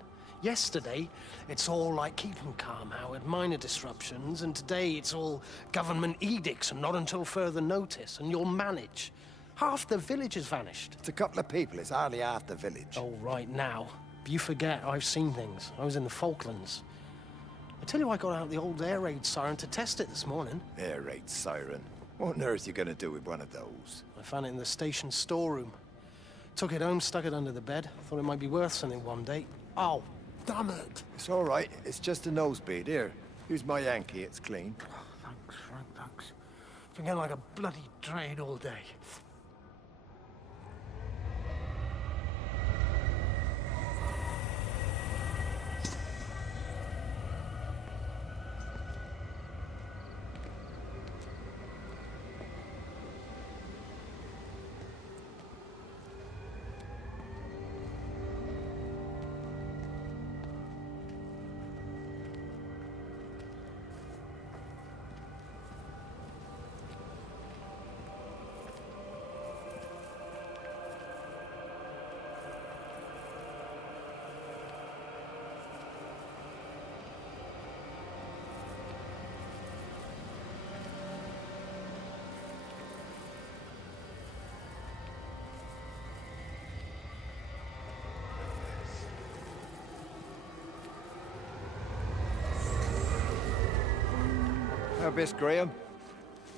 Yesterday, it's all like, keep 'em calm, Howard, minor disruptions, and today it's all government edicts and not until further notice, and you'll manage. Half the village has vanished. It's a couple of people. It's hardly half the village. Oh, right now. But you forget, I've seen things. I was in the Falklands. I tell you, I got out the old air raid siren to test it this morning. Air raid siren? What on earth are you going to do with one of those? I found it in the station storeroom. Took it home, stuck it under the bed. Thought it might be worth something one day. Oh, damn it. It's all right. It's just a nosebleed. Here, here's my Yankee. It's clean. Thanks, Frank, thanks. Been getting like a bloody drain all day. Miss Graham.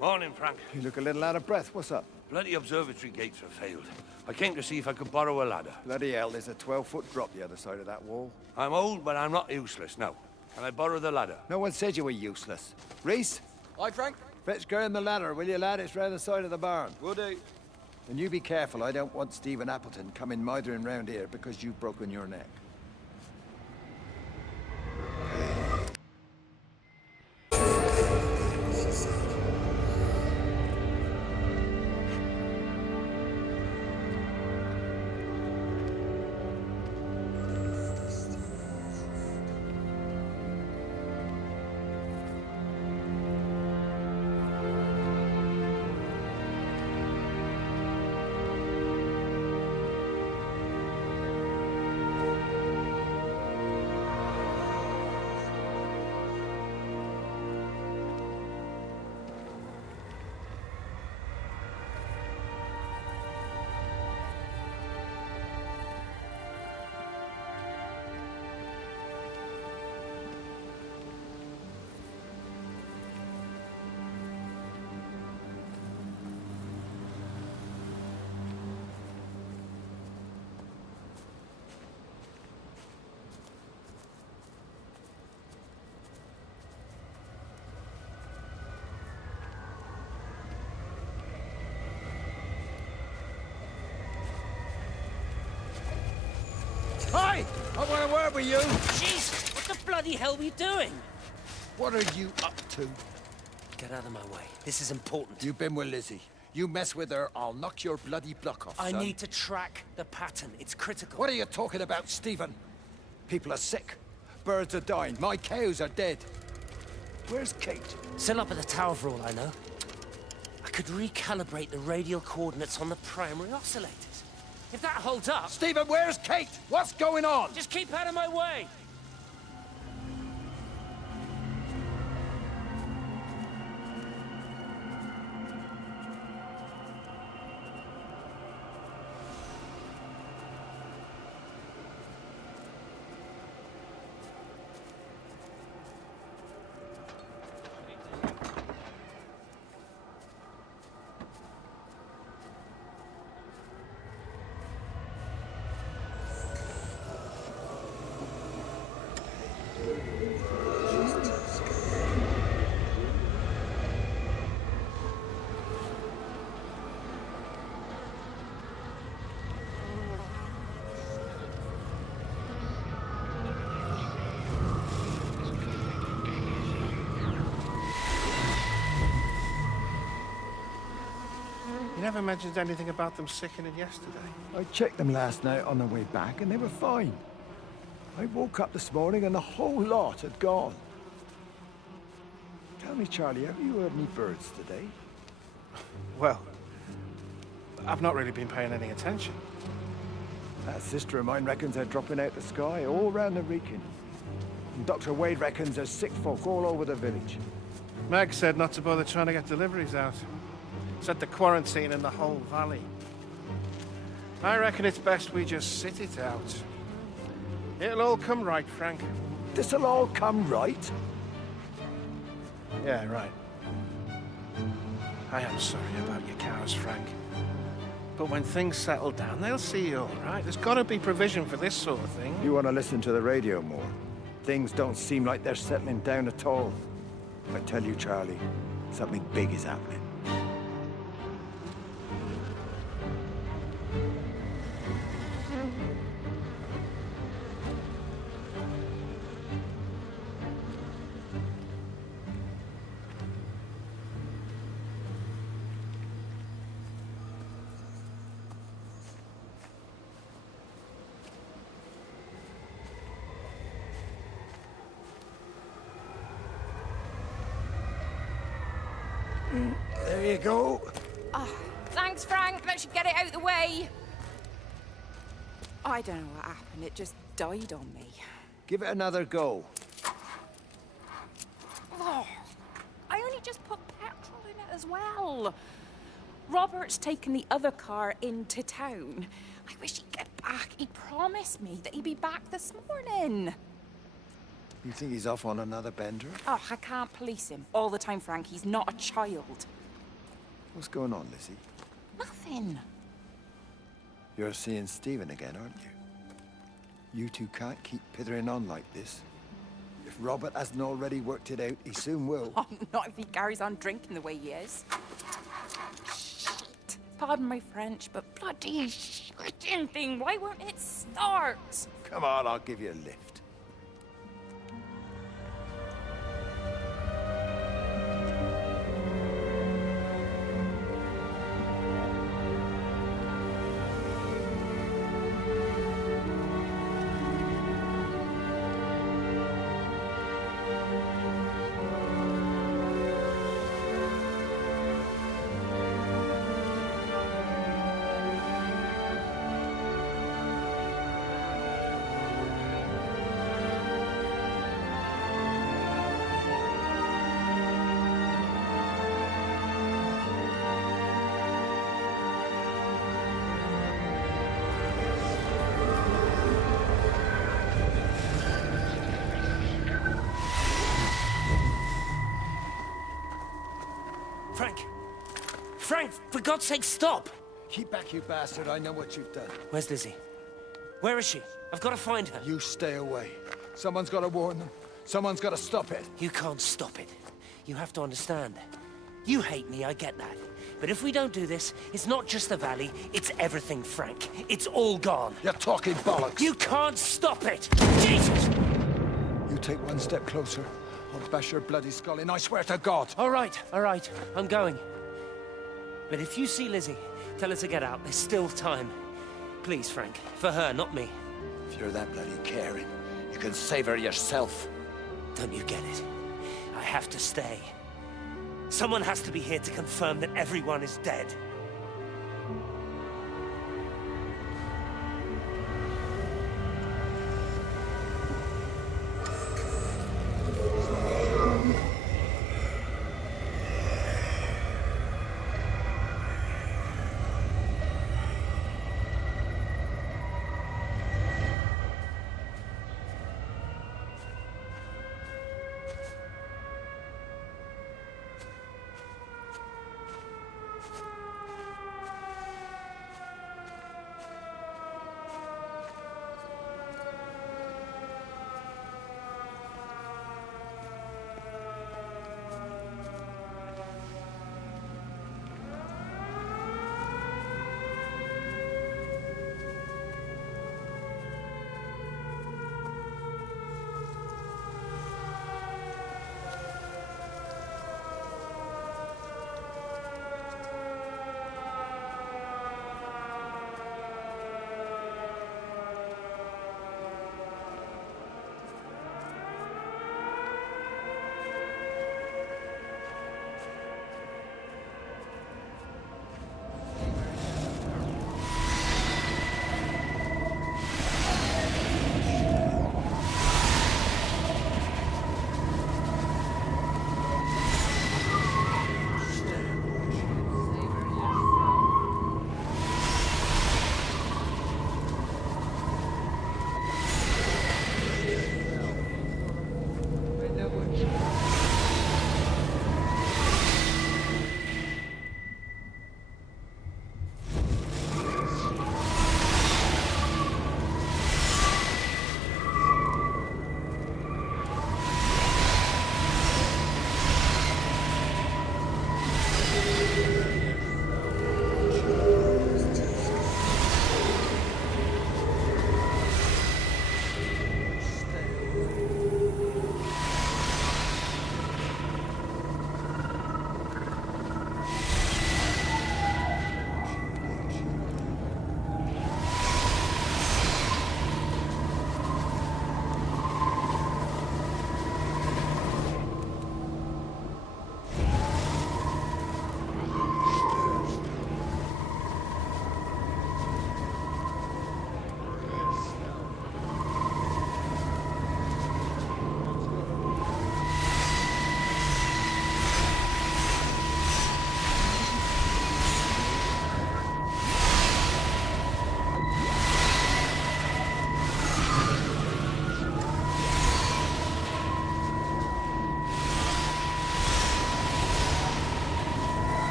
Morning, Frank. You look a little out of breath. What's up? Bloody observatory gates have failed. I came to see if I could borrow a ladder. Bloody hell, there's a 12-foot drop the other side of that wall. I'm old, but I'm not useless, no. Can I borrow the ladder? No one said you were useless. Reese? Hi, Frank. Fetch Graham the ladder, will you, lad? It's round the side of the barn. Will do. And you be careful. I don't want Stephen Appleton coming mithering round here because you've broken your neck. Hi! I want a word with you. Jesus, what the bloody hell are you doing? What are you up to? Get out of my way. This is important. You've been with Lizzie. You mess with her, I'll knock your bloody block off, I son. need to track the pattern. It's critical. What are you talking about, Stephen? People are sick. Birds are dying. My cows are dead. Where's Kate? Still up at the tower for all I know. I could recalibrate the radial coordinates on the primary oscillators. If that holds up... Stephen, where's Kate? What's going on? Just keep out of my way! You never mentioned anything about them sickening yesterday. I checked them last night on the way back, and they were fine. I woke up this morning, and the whole lot had gone. Tell me, Charlie, have you heard any birds today? Well, I've not really been paying any attention. That sister of mine reckons they're dropping out the sky all round the Wrekin. And Dr. Wade reckons there's sick folk all over the village. Meg said not to bother trying to get deliveries out. Set the quarantine in the whole valley. I reckon it's best we just sit it out. It'll all come right, Frank. This'll all come right? Yeah, right. I am sorry about your cows, Frank. But when things settle down, they'll see you all right. There's got to be provision for this sort of thing. You want to listen to the radio more? Things don't seem like they're settling down at all. I tell you, Charlie, something big is happening. There you go. Oh, thanks, Frank. That should get it out the way. I don't know what happened. It just died on me. Give it another go. Oh, I only just put petrol in it as well. Robert's taken the other car into town. I wish he'd get back. He promised me that he'd be back this morning. You think he's off on another bender? Oh, I can't police him all the time, Frank. He's not a child. What's going on, Lizzie? Nothing. You're seeing Stephen again, aren't you? You two can't keep pithering on like this. If Robert hasn't already worked it out, he soon will. Oh, not if he carries on drinking the way he is. Shit. Pardon my French, but bloody shitting thing. Why won't it start? Come on, I'll give you a lift. Frank! Frank, for God's sake, stop! Keep back, you bastard. I know what you've done. Where's Lizzie? Where is she? I've got to find her. You stay away. Someone's got to warn them. Someone's got to stop it. You can't stop it. You have to understand. You hate me, I get that. But if we don't do this, it's not just the valley, it's everything, Frank. It's all gone. You're talking bollocks. You can't stop it! Jesus! You take one step closer, I'll bash your bloody skull in, I swear to God. All right, I'm going. But if you see Lizzie, tell her to get out. There's still time. Please, Frank. For her, not me. If you're that bloody caring, you can save her yourself. Don't you get it? I have to stay. Someone has to be here to confirm that everyone is dead.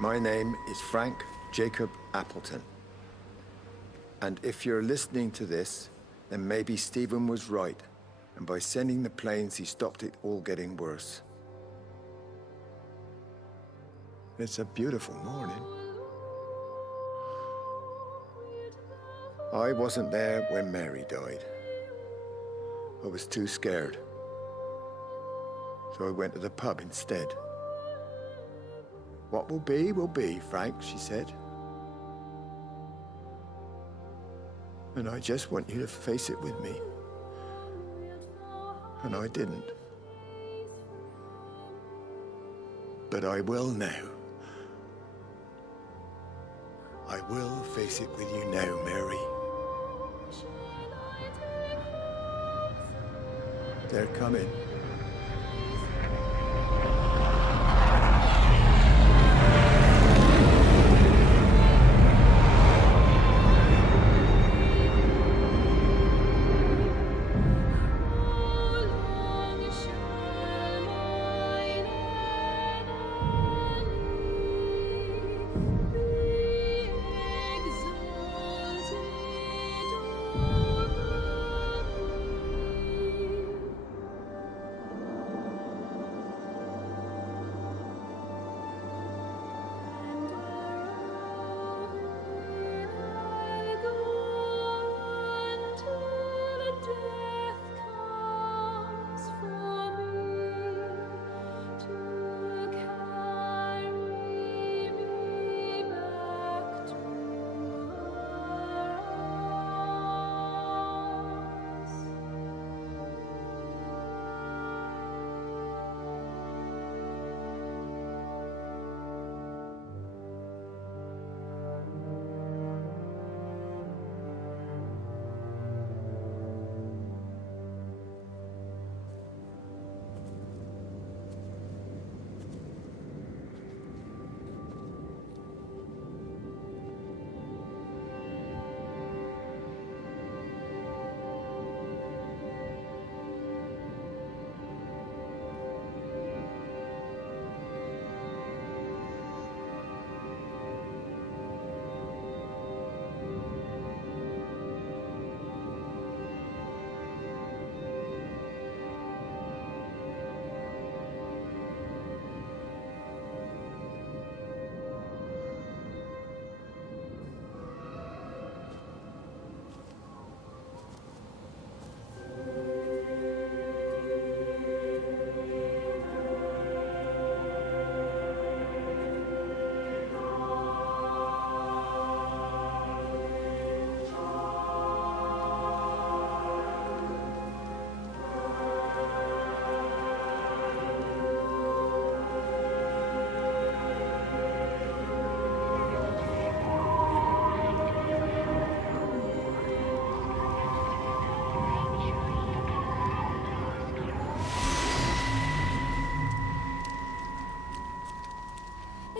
My name is Frank Jacob Appleton. And if you're listening to this, then maybe Stephen was right. And by sending the planes, he stopped it all getting worse. It's a beautiful morning. I wasn't there when Mary died. I was too scared. So I went to the pub instead. What will be, Frank, she said. And I just want you to face it with me. And I didn't. But I will now. I will face it with you now, Mary. They're coming.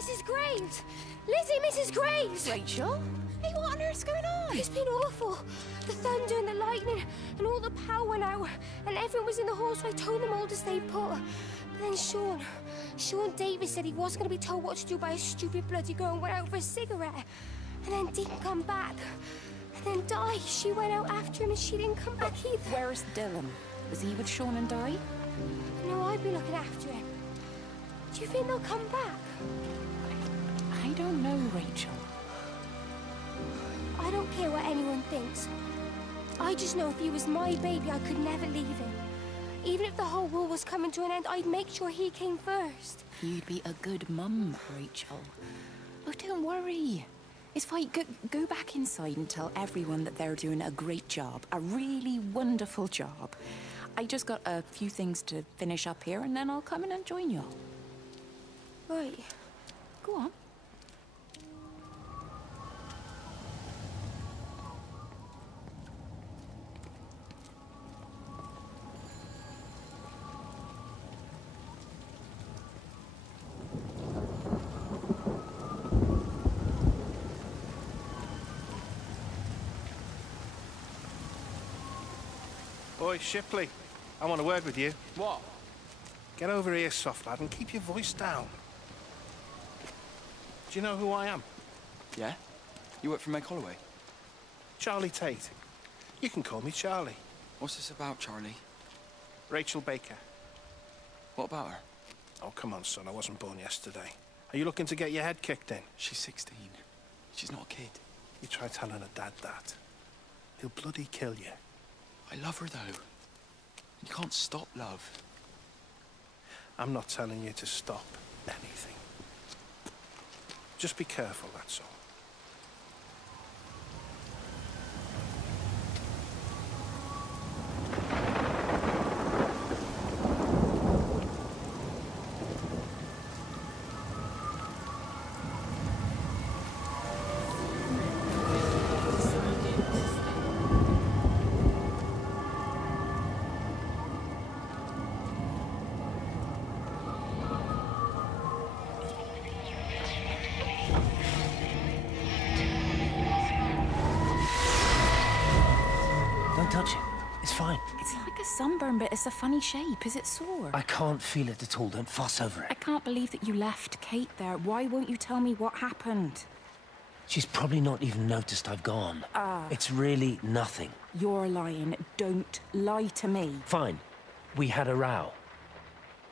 Mrs. Graves! Lizzie, Mrs. Graves! Rachel? Hey, what on earth's going on? It's been awful. The thunder and the lightning and all the power went out and everyone was in the hall, so I told them all to stay put. But then Sean Davis said he wasn't going to be told what to do by a stupid bloody girl and went out for a cigarette. And then didn't come back. And then Di, she went out after him and she didn't come back either. Where's Dylan? Was he with Sean and Di? No, I've been looking after him. Do you think they'll come back? I don't know, Rachel. I don't care what anyone thinks. I just know if he was my baby, I could never leave him. Even if the whole world was coming to an end, I'd make sure he came first. You'd be a good mum, Rachel. Oh, don't worry. It's fine. Go back inside and tell everyone that they're doing a great job. A really wonderful job. I just got a few things to finish up here, and then I'll come in and join you. Right. Go on. Oi, Shipley, I want to work with you. What? Get over here, soft lad, and keep your voice down. Do you know who I am? Yeah? You work for Meg Holloway? Charlie Tate. You can call me Charlie. What's this about, Charlie? Rachel Baker. What about her? Oh, come on, son. I wasn't born yesterday. Are you looking to get your head kicked in? She's 16. She's not a kid. You try telling her dad that. He'll bloody kill you. I love her, though. You can't stop love. I'm not telling you to stop anything. Just be careful, that's all. Don't touch it. It's fine. It's like a sunburn, but it's a funny shape. Is it sore? I can't feel it at all. Don't fuss over I it. can't believe that you left Kate there. Why won't you tell me what happened? She's probably not even noticed I've gone. It's really nothing. You're lying. Don't lie to me. Fine. We had a row.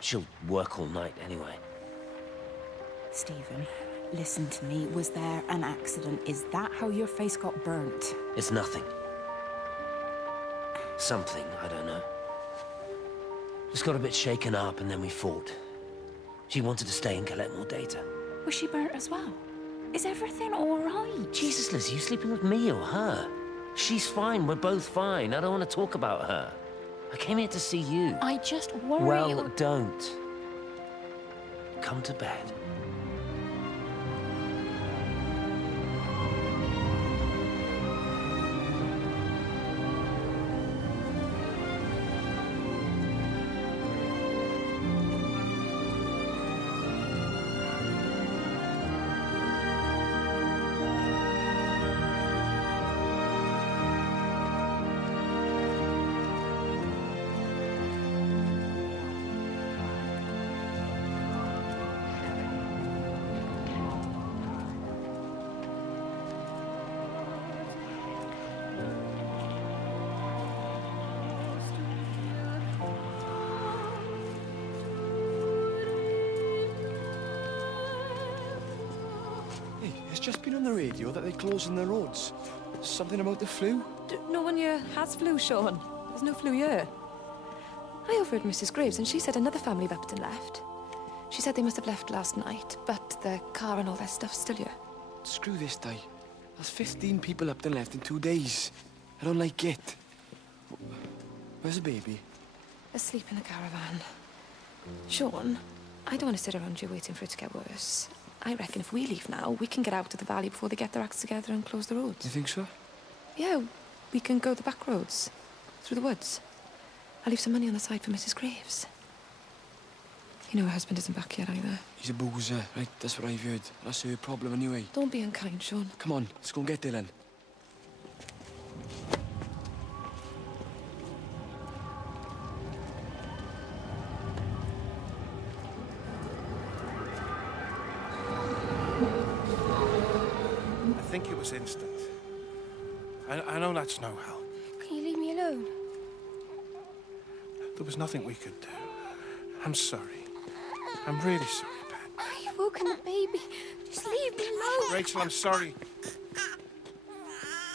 She'll work all night anyway. Stephen, listen to me. Was there an accident? Is that how your face got burnt? It's nothing. Something, I don't know. Just got a bit shaken up and then we fought. She wanted to stay and collect more data. Was she burnt as well? Is everything all right? Jesus, Liz, are you sleeping with me or her? She's fine. We're both fine. I don't want to talk about her. I came here to see you. I just worry... Well, don't. Come to bed. Hey, it's just been on the radio that they're closing the roads. Something about the flu? No one here has flu, Sean. There's no flu here. I overheard Mrs. Graves, and she said another family of Upton left. She said they must have left last night, but the car and all their stuff's still here. Screw this day. There's 15 people Upton left in 2 days. I don't like it. Where's the baby? Asleep in the caravan. Sean, I don't want to sit around here waiting for it to get worse. I reckon if we leave now, we can get out of the valley before they get their acts together and close the roads. You think so? Yeah, we can go the back roads, through the woods. I'll leave some money on the side for Mrs. Graves. You know her husband isn't back yet either. He's a boozer, right? That's what I've heard. That's her problem anyway. Don't be unkind, Sean. Come on, let's go and get Dylan. I think it was instant. I know that's no help. Can you leave me alone? There was nothing we could do. I'm sorry. I'm really sorry, Pat. You've woken the baby. Just leave me alone. Rachel, I'm sorry.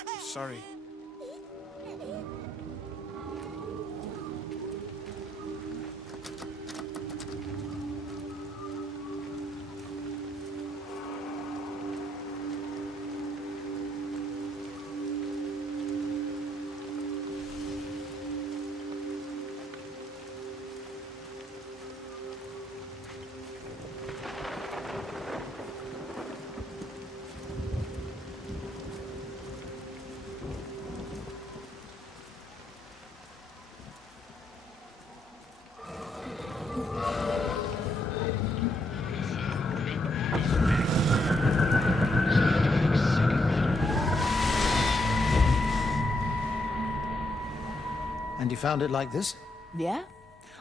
I'm sorry. And you found it like this? Yeah?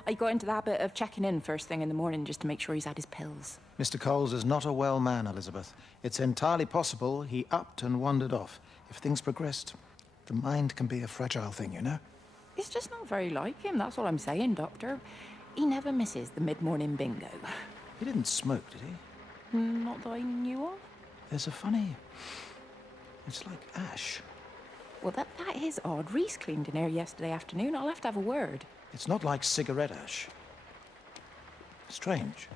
I got into the habit of checking in first thing in the morning just to make sure he's had his pills. Mr. Coles is not a well man, Elizabeth. It's entirely possible he upped and wandered off. If things progressed, the mind can be a fragile thing, you know? It's just not very like him, that's all I'm saying, Doctor. He never misses the mid-morning bingo. He didn't smoke, did he? Not that I knew of. There's a funny... It's like ash. Well, that is odd. Reese cleaned in here yesterday afternoon. I'll have to have a word. It's not like cigarette ash. Strange.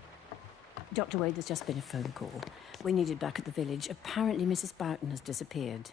Dr. Wade, there's just been a phone call. We need it back at the village. Apparently Mrs. Boughton has disappeared.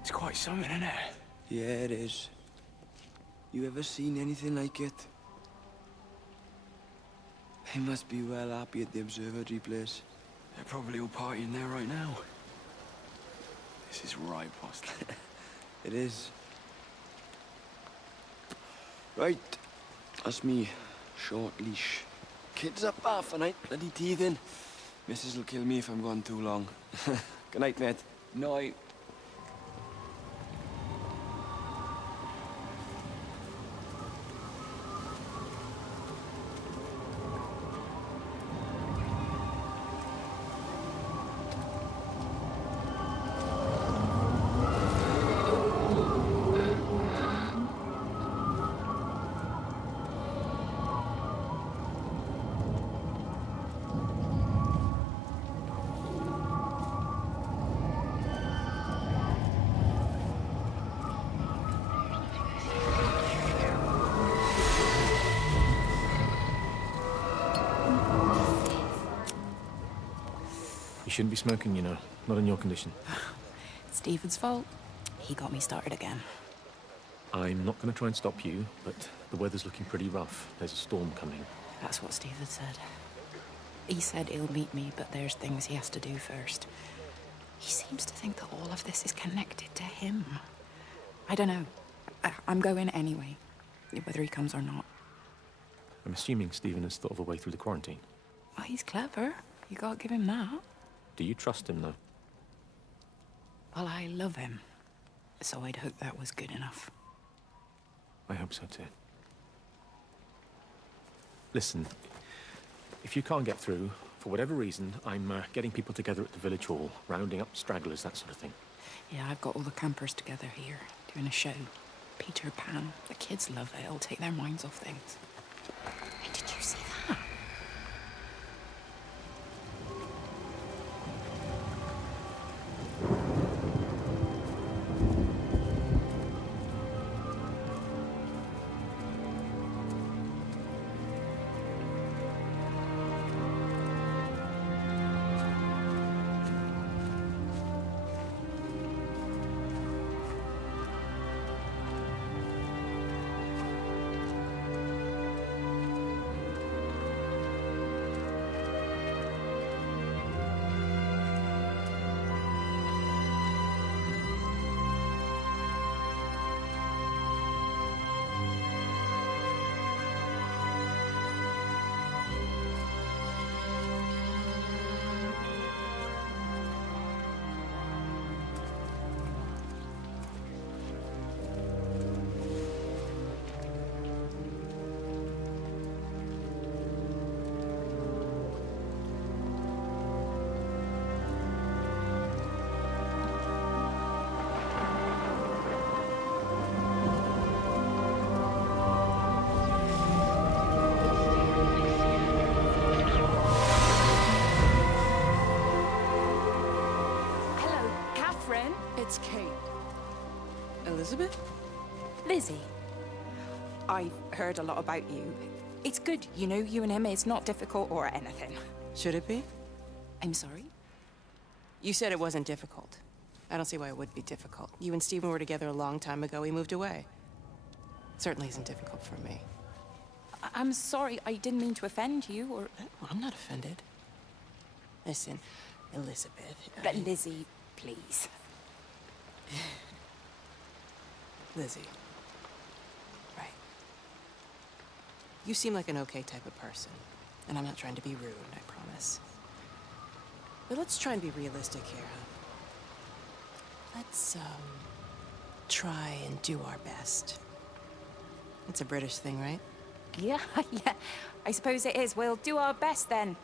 It's quite something, isn't it? Yeah, it is. You ever seen anything like it? They must be well happy at the observatory place. They're probably all partying there right now. This is right, Boston. It is. Right. That's me. Short leash. Kids up half a night, bloody teething. Missus will kill me if I'm gone too long. Good night, mate. Night. You shouldn't be smoking, you know. Not in your condition. It's Stephen's fault. He got me started again. I'm not going to try and stop you, but the weather's looking pretty rough. There's a storm coming. That's what Stephen said. He said he'll meet me, but there's things he has to do first. He seems to think that all of this is connected to him. I don't know. I'm going anyway, whether he comes or not. I'm assuming Stephen has thought of a way through the quarantine. Well, he's clever. You gotta give him that. Do you trust him, though? Well, I love him. So I'd hope that was good enough. I hope so, too. Listen, if you can't get through, for whatever reason, I'm getting people together at the village hall, rounding up stragglers, that sort of thing. Yeah, I've got all the campers together here, doing a show. Peter Pan. The kids love it. It'll take their minds off things. Hey, did you see that? It's Kate. Elizabeth? Lizzie. I've heard a lot about you. It's good, you know, you and him. It's not difficult or anything. Should it be? I'm sorry? You said it wasn't difficult. I don't see why it would be difficult. You and Stephen were together a long time ago. He moved away. Certainly isn't difficult for me. I'm sorry. I didn't mean to offend you, or... Well, I'm not offended. Listen, Elizabeth... But Lizzie, please. Lizzie. Right. You seem like an okay type of person. And I'm not trying to be rude, I promise. But let's try and be realistic here, huh? Let's, try and do our best. It's a British thing, right? Yeah, yeah. I suppose it is. We'll do our best then.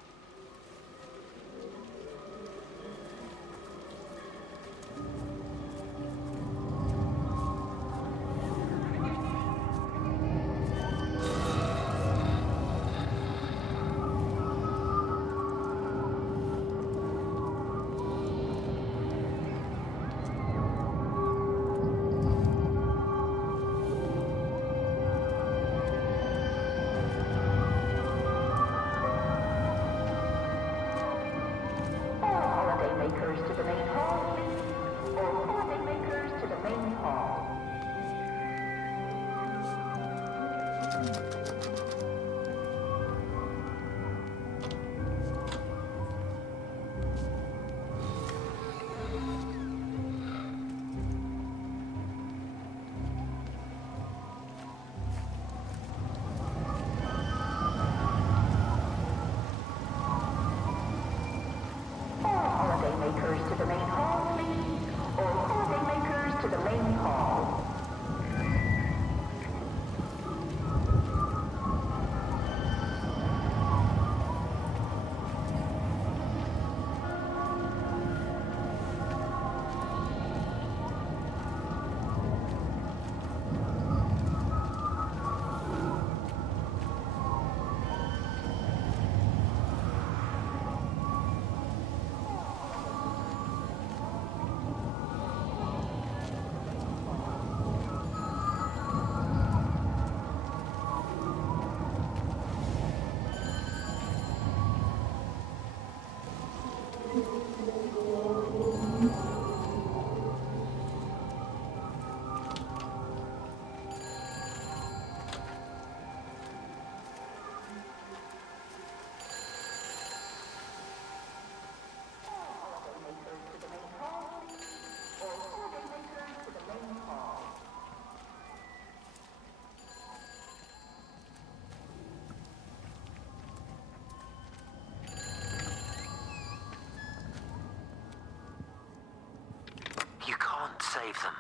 Save them.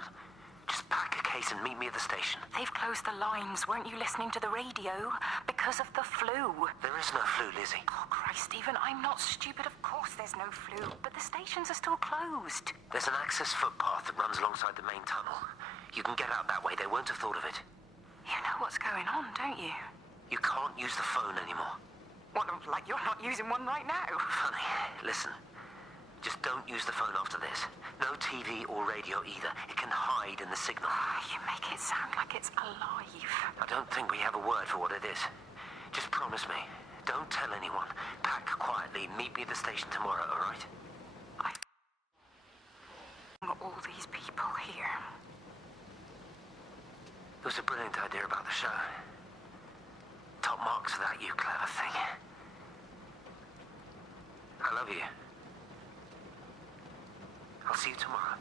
Just pack a case and meet me at the station. They've closed the lines. Weren't you listening to the radio? Because of the flu. There is no flu, Lizzie. Oh, Christ, Stephen, I'm not stupid. Of course there's no flu. But the stations are still closed. There's an access footpath that runs alongside the main tunnel. You can get out that way. They won't have thought of it. You know what's going on, don't you? You can't use the phone anymore. What, like you're not using one right now? Funny. Listen. Just don't use the phone after this. No TV or radio either. It can hide in the signal. You make it sound like it's alive. I don't think we have a word for what it is. Just promise me. Don't tell anyone. Pack quietly. Meet me at the station tomorrow, all right? All these people here. It was a brilliant idea about the show. Top marks for that, you clever thing. I love you. I'll see you tomorrow.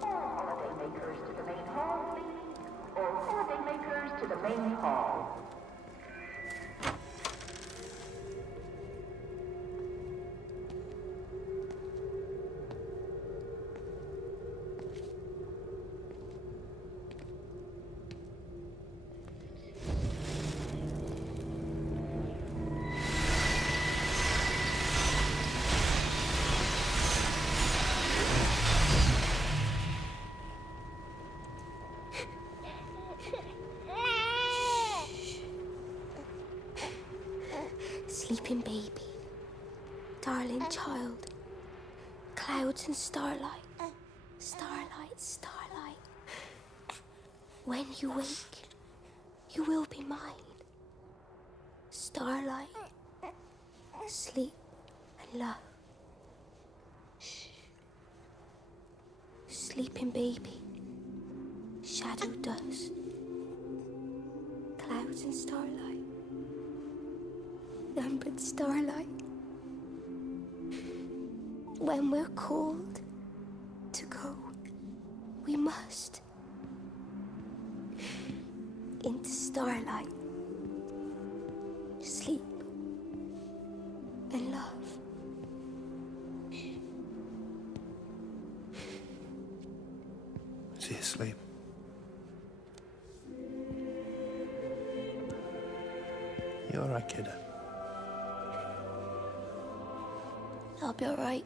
Holidaymakers to the main hall, please. All holidaymakers to the main hall. sleeping baby, darling child, clouds and starlight, starlight, starlight. When you wake, you will be mine. Starlight, sleep and love. Shh. Sleeping baby, shadow dust, clouds and starlight, numbered starlight. When we're called to go, we must into starlight, sleep and love. Is he asleep? You all right, kiddo? I'll be all right.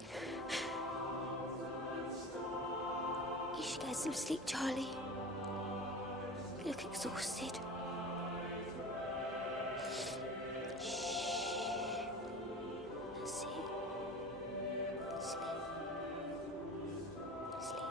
You should get some sleep, Charlie. You look exhausted. Shh. That's it. Sleep. Sleep.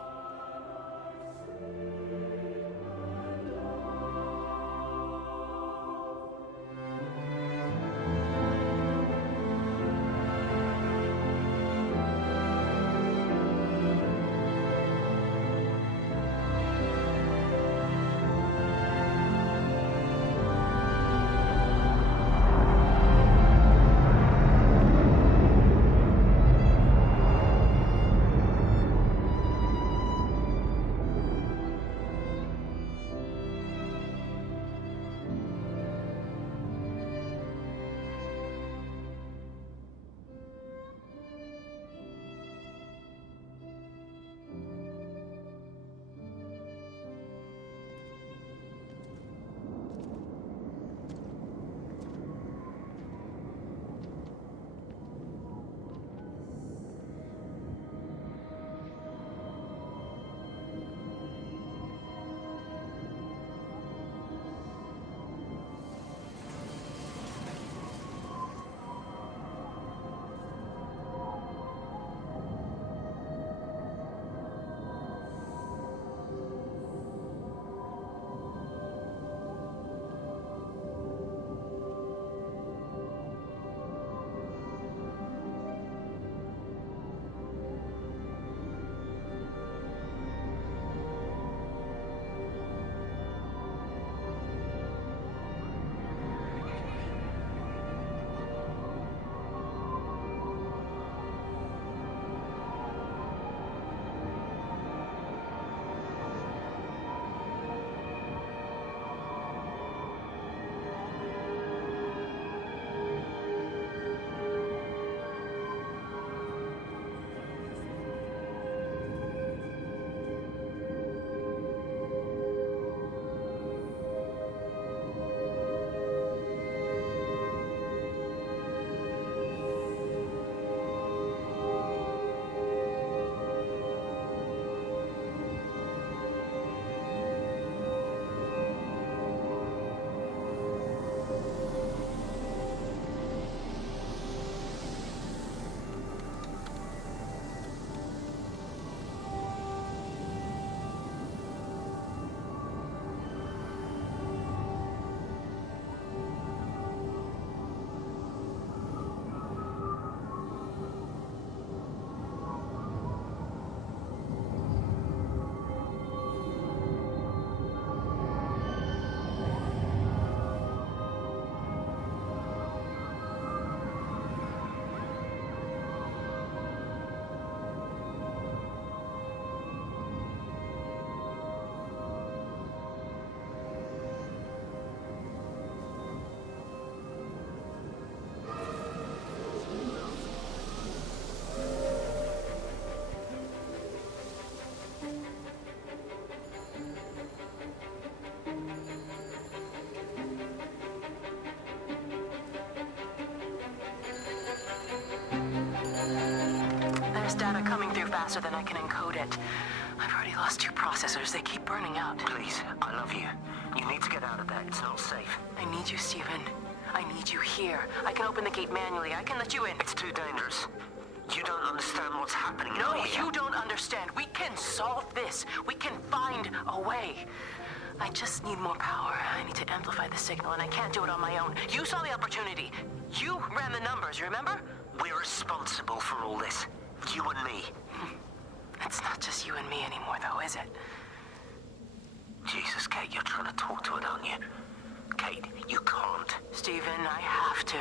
Data coming through faster than I can encode it. I've already lost 2 processors. They keep burning out. Please, I love you. You need to get out of there. It's not safe. I need you, Stephen. I need you here. I can open the gate manually. I can let you in. It's too dangerous. You don't understand what's happening No, out here. you don't understand. We can solve this. We can find a way. I just need more power. I need to amplify the signal, and I can't do it on my own. You saw the opportunity. You ran the numbers, remember? We're responsible for all this. You and me. It's not just you and me anymore, though, is it? Jesus, Kate, you're trying to talk to it, aren't you? Kate, you can't. Stephen, I have to.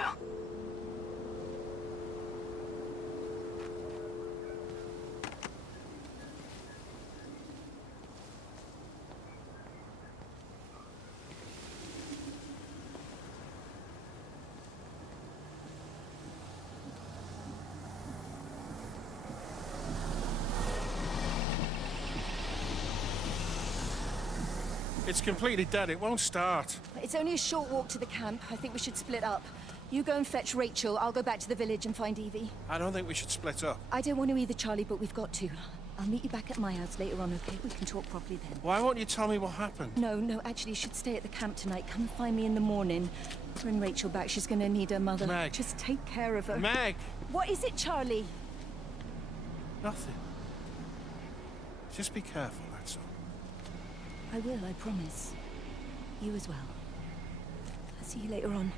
It's completely dead. It won't start. It's only a short walk to the camp. I think we should split up. You go and fetch Rachel. I'll go back to the village and find Evie. I don't think we should split up. I don't want to either, Charlie, but we've got to. I'll meet you back at my house later on, okay? We can talk properly then. Why won't you tell me what happened? No, actually, you should stay at the camp tonight. Come and find me in the morning. Bring Rachel back. She's going to need her mother. Meg. Just take care of her. Meg! What is it, Charlie? Nothing. Just be careful, that's all. I will, I promise. You as well. I'll see you later on.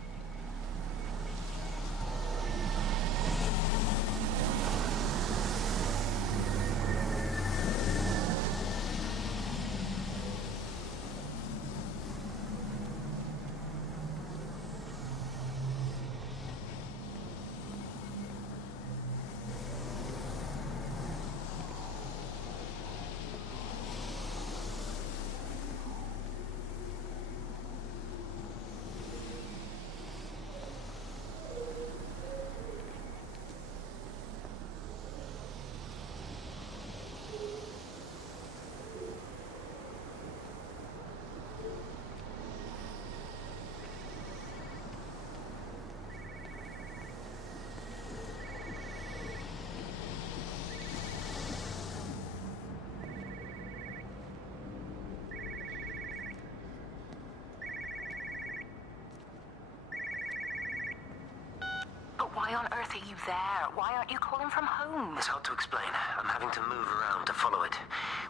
Why on earth are you there? Why aren't you calling from home? It's hard to explain. I'm having to move around to follow it.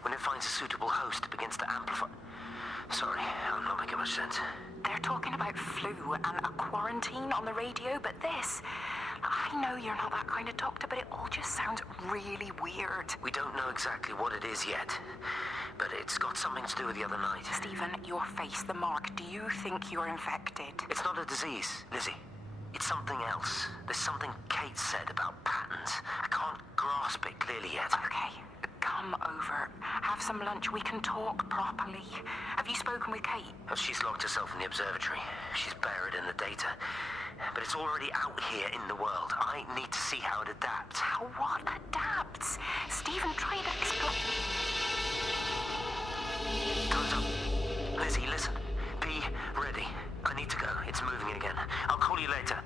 When it finds a suitable host, it begins to amplify. Sorry, I'm not making much sense. They're talking about flu and a quarantine on the radio, but this... I know you're not that kind of doctor, but it all just sounds really weird. We don't know exactly what it is yet, but it's got something to do with the other night. Stephen, your face, the mark, do you think you're infected? It's not a disease, Lizzie. It's something else. There's something Kate said about patterns. I can't grasp it clearly yet. Okay, come over. Have some lunch. We can talk properly. Have you spoken with Kate? She's locked herself in the observatory. She's buried in the data. But it's already out here in the world. I need to see how it adapts. How what adapts? Stephen, try to explain. Time's up. Lizzie, listen. Be ready. I need to go. It's moving again. I'll call you later.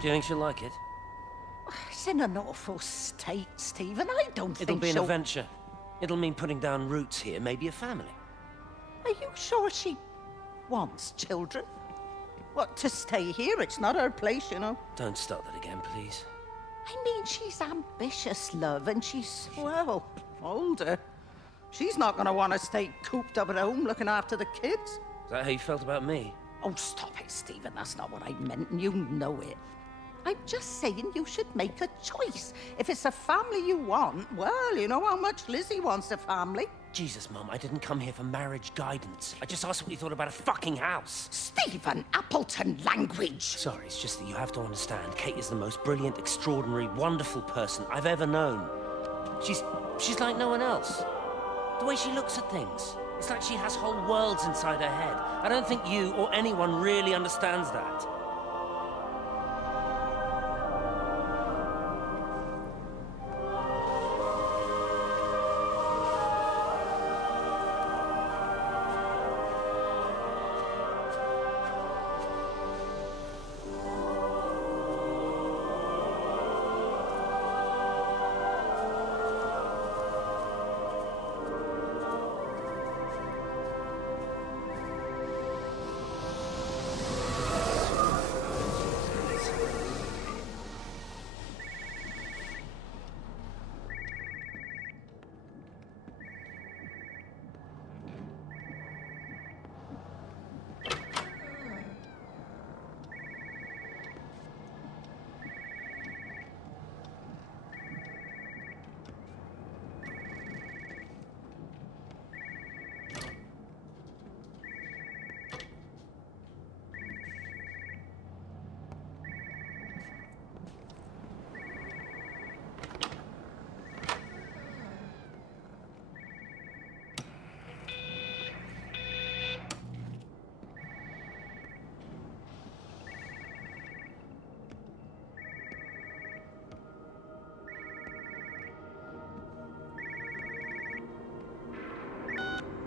Do you think she'll like it? It's in an awful state, Stephen. I don't think It'll be an she'll... adventure. It'll mean putting down roots here, maybe a family. Are you sure she wants children? What, to stay here? It's not her place, you know. Don't start that again, please. I mean, she's ambitious, love, and she's, well, older. She's not going to want to stay cooped up at home looking after the kids. Is that how you felt about me? Oh, stop it, Stephen. That's not what I meant, and you know it. I'm just saying you should make a choice. If it's a family you want, well, you know how much Lizzie wants a family. Jesus, Mum, I didn't come here for marriage guidance. I just asked what you thought about a fucking house. Stephen Appleton language! Sorry, it's just that you have to understand, Kate is the most brilliant, extraordinary, wonderful person I've ever known. She's like no one else. The way she looks at things. It's like she has whole worlds inside her head. I don't think you or anyone really understands that.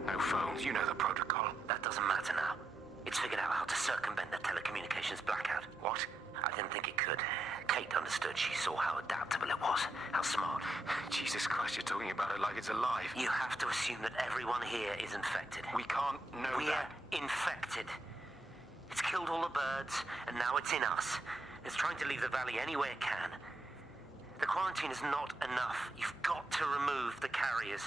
No phones, you know the protocol. That doesn't matter now. It's figured out how to circumvent the telecommunications blackout. What? I didn't think it could. Kate understood. She saw how adaptable it was. How smart. Jesus Christ, you're talking about it like it's alive. You have to assume that everyone here is infected. We can't know that. We're infected. It's killed all the birds, and now it's in us. It's trying to leave the valley any way it can. The quarantine is not enough. You've got to remove the carriers.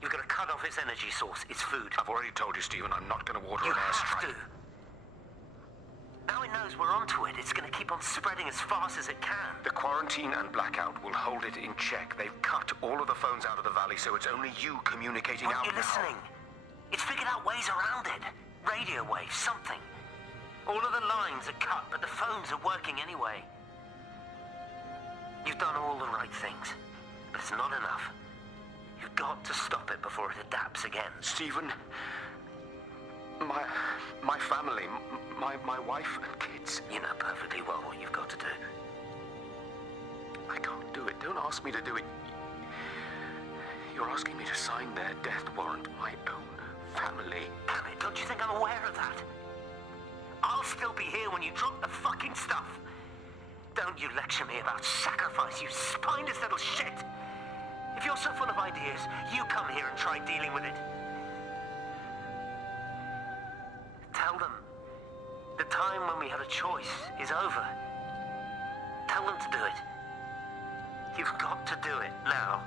You've got to cut off its energy source, its food. I've already told you, Stephen, I'm not going to order an airstrike. You have to. Now it knows we're onto it. It's going to keep on spreading as fast as it can. The quarantine and blackout will hold it in check. They've cut all of the phones out of the valley, so it's only you communicating out now. You're listening. It's figured out ways around it. Radio waves, something. All of the lines are cut, but the phones are working anyway. You've done all the right things, but it's not enough. You've got to stop it before it adapts again. Stephen, my family, my wife and kids. You know perfectly well what you've got to do. I can't do it. Don't ask me to do it. You're asking me to sign their death warrant. My own family. Damn it, don't you think I'm aware of that? I'll still be here when you drop the fucking stuff. Don't you lecture me about sacrifice, you spineless little shit. If you're so full of ideas, you come here and try dealing with it. Tell them the time when we had a choice is over. Tell them to do it. You've got to do it now.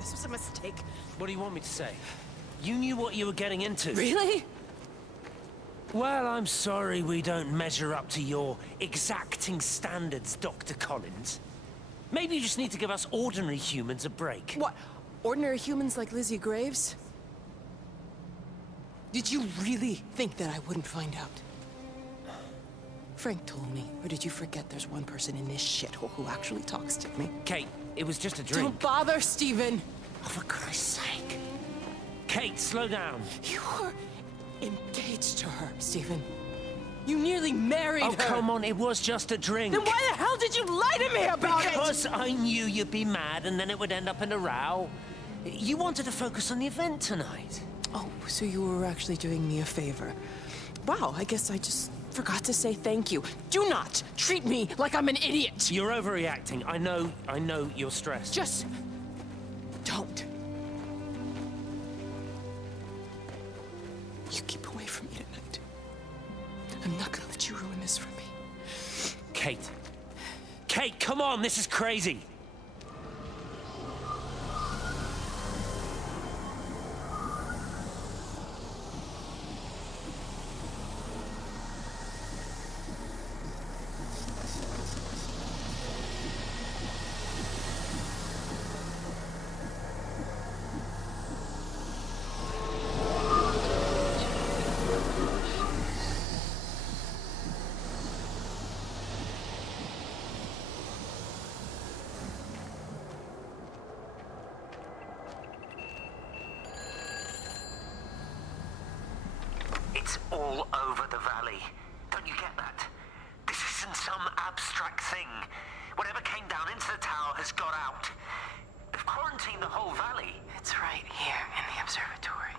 This was a mistake. What do you want me to say? You knew what you were getting into. Really? Well, I'm sorry we don't measure up to your exacting standards, Dr. Collins. Maybe you just need to give us ordinary humans a break. What? Ordinary humans like Lizzie Graves? Did you really think that I wouldn't find out? Frank told me, or did you forget there's one person in this shithole who actually talks to me? Kate, it was just a drink. Don't bother, Stephen! Oh, for Christ's sake. Kate, slow down. You were engaged to her, Stephen. You nearly married her. Oh, come on, it was just a drink. Then why the hell did you lie to me about it? Because I knew you'd be mad and then it would end up in a row. You wanted to focus on the event tonight. Oh, so you were actually doing me a favor. Wow, I guess I just forgot to say thank you. Do not treat me like I'm an idiot. You're overreacting. I know you're stressed. Just don't. You keep away from me tonight. I'm not gonna let you ruin this for me. Kate. Kate, come on, this is crazy. It's all over the valley. Don't you get that? This isn't some abstract thing. Whatever came down into the tower has got out. They've quarantined the whole valley. It's right here in the observatory.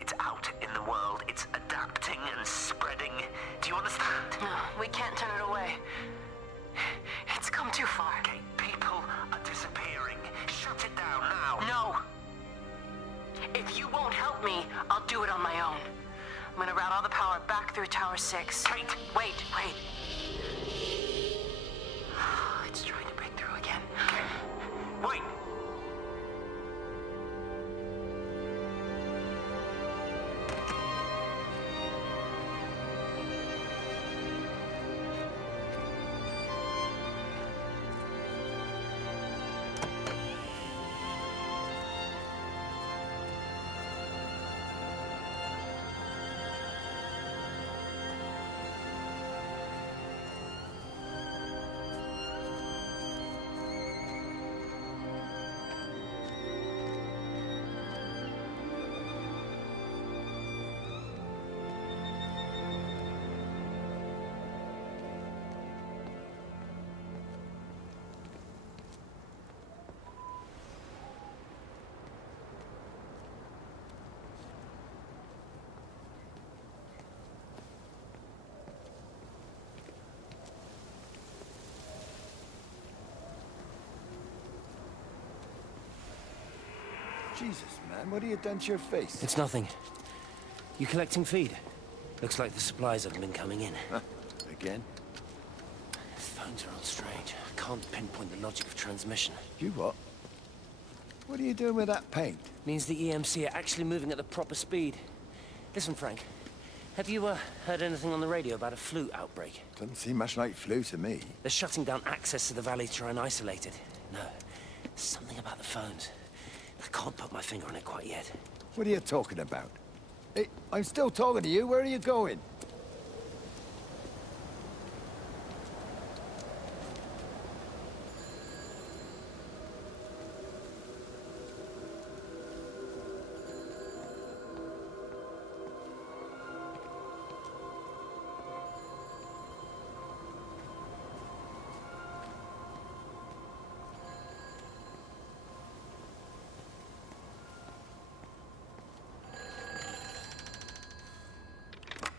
It's out in the world. It's adapting and spreading. Do you understand? No, we can't turn it away. It's come too far. Okay, people are disappearing. Shut it down now. No. If you won't help me, I'll do it on my own. I'm gonna route all the power back through Tower 6. Kate! Wait. It's trying to break through again. Wait! Jesus, man, what have you done to your face? It's nothing. You collecting feed? Looks like the supplies haven't been coming in. Huh? Again? Phones are all strange. I can't pinpoint the logic of transmission. You what? What are you doing with that paint? Means the EMC are actually moving at the proper speed. Listen, Frank. Have you heard anything on the radio about a flu outbreak? Doesn't seem much like flu to me. They're shutting down access to the valley to try and isolate it. No, something about the phones. I can't put my finger on it quite yet. What are you talking about? Hey, I'm still talking to you. Where are you going?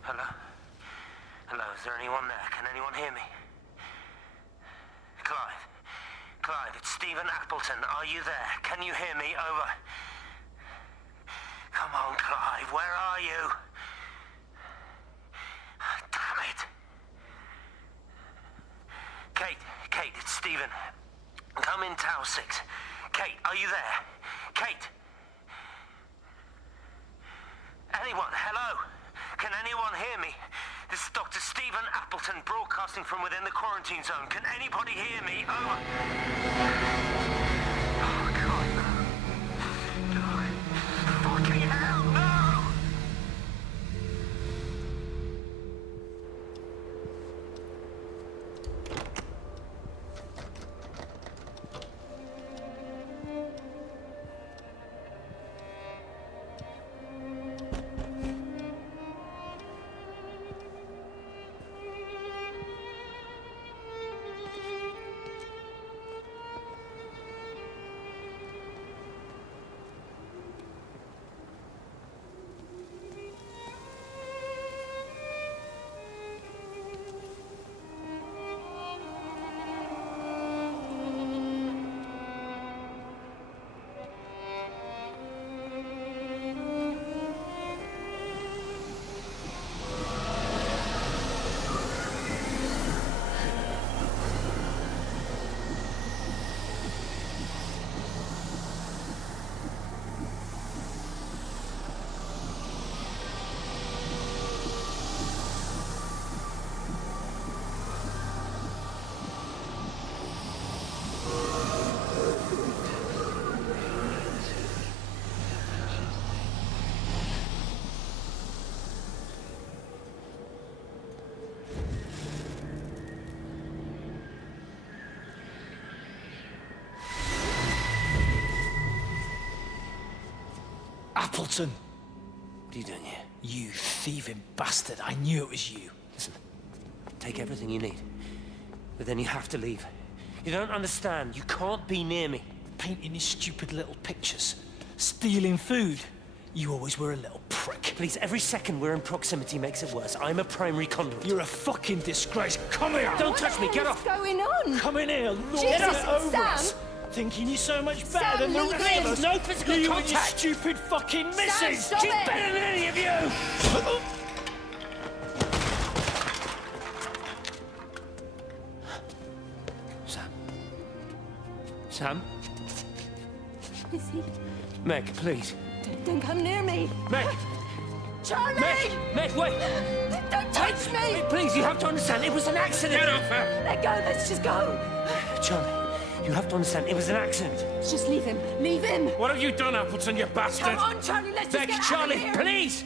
Hello? Hello, is there anyone there? Can anyone hear me? Clive? Clive, it's Stephen Appleton. Are you there? Can you hear me? Over. Come on, Clive, where are you? Damn it. Kate, it's Stephen. Come in Tower 6. Kate, are you there? Kate? Anyone? Hello? Can anyone hear me? This is Dr. Stephen Appleton broadcasting from within the quarantine zone. Can anybody hear me? Over. Oh, God, no. No. Fucking hell, no! Appleton! What are you doing here? You thieving bastard. I knew it was you. Listen, take everything you need. But then you have to leave. You don't understand. You can't be near me. Painting his stupid little pictures. Stealing food. You always were a little prick. Please, every second we're in proximity makes it worse. I'm a primary conduit. You're a fucking disgrace. Come here! Don't touch me, get off! What's going on? Come in here, lord Jesus, it over Sam! us. Thinking you're so much better Sam, than the leave three of him. us. No physical you contact. and your stupid fucking missus. stop She's it. better than any of you. Sam? Is he? Meg, please. Don't come near me. Meg! Charlie! Meg, wait! Don't touch me! Wait, please, you have to understand, it was an accident! Get off her! Let go, let's just go. Charlie, you have to understand, it was an accident. Just leave him. Leave him. What have you done, Appleton, you bastard? Come on, Charlie, let's just Meg, get Charlie, out of here. please!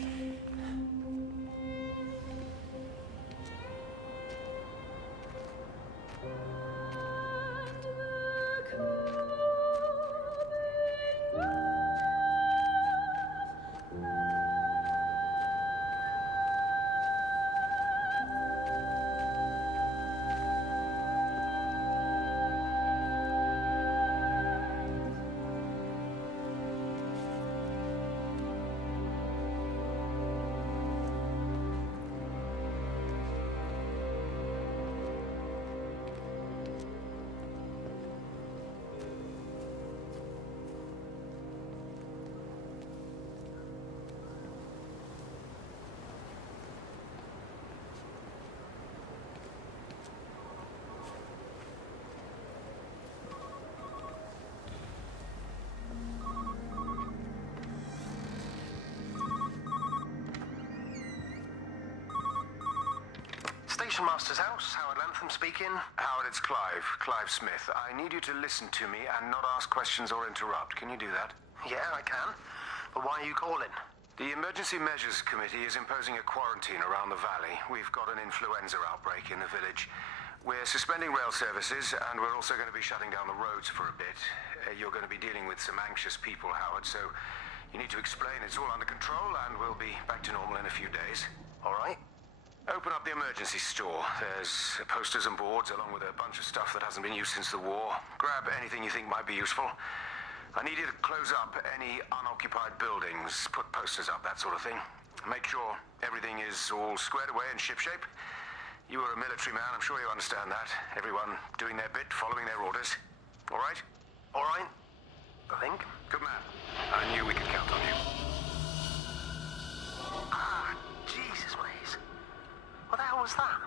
Station Master's house, Howard Lantham speaking. Howard, it's Clive. Clive Smith. I need you to listen to me and not ask questions or interrupt. Can you do that? Yeah, I can. But why are you calling? The Emergency Measures Committee is imposing a quarantine around the valley. We've got an influenza outbreak in the village. We're suspending rail services, and we're also going to be shutting down the roads for a bit. You're going to be dealing with some anxious people, Howard, so you need to explain it's all under control, and we'll be back to normal in a few days. All right. Open up the emergency store. There's posters and boards along with a bunch of stuff that hasn't been used since the war. Grab anything you think might be useful. I need you to close up any unoccupied buildings, put posters up, that sort of thing. Make sure everything is all squared away and shipshape. You were a military man, I'm sure you understand that. Everyone doing their bit, following their orders. All right? All right. I think. Good man. I knew we could count on you. Ah, Jesus, Maze. What the hell was that?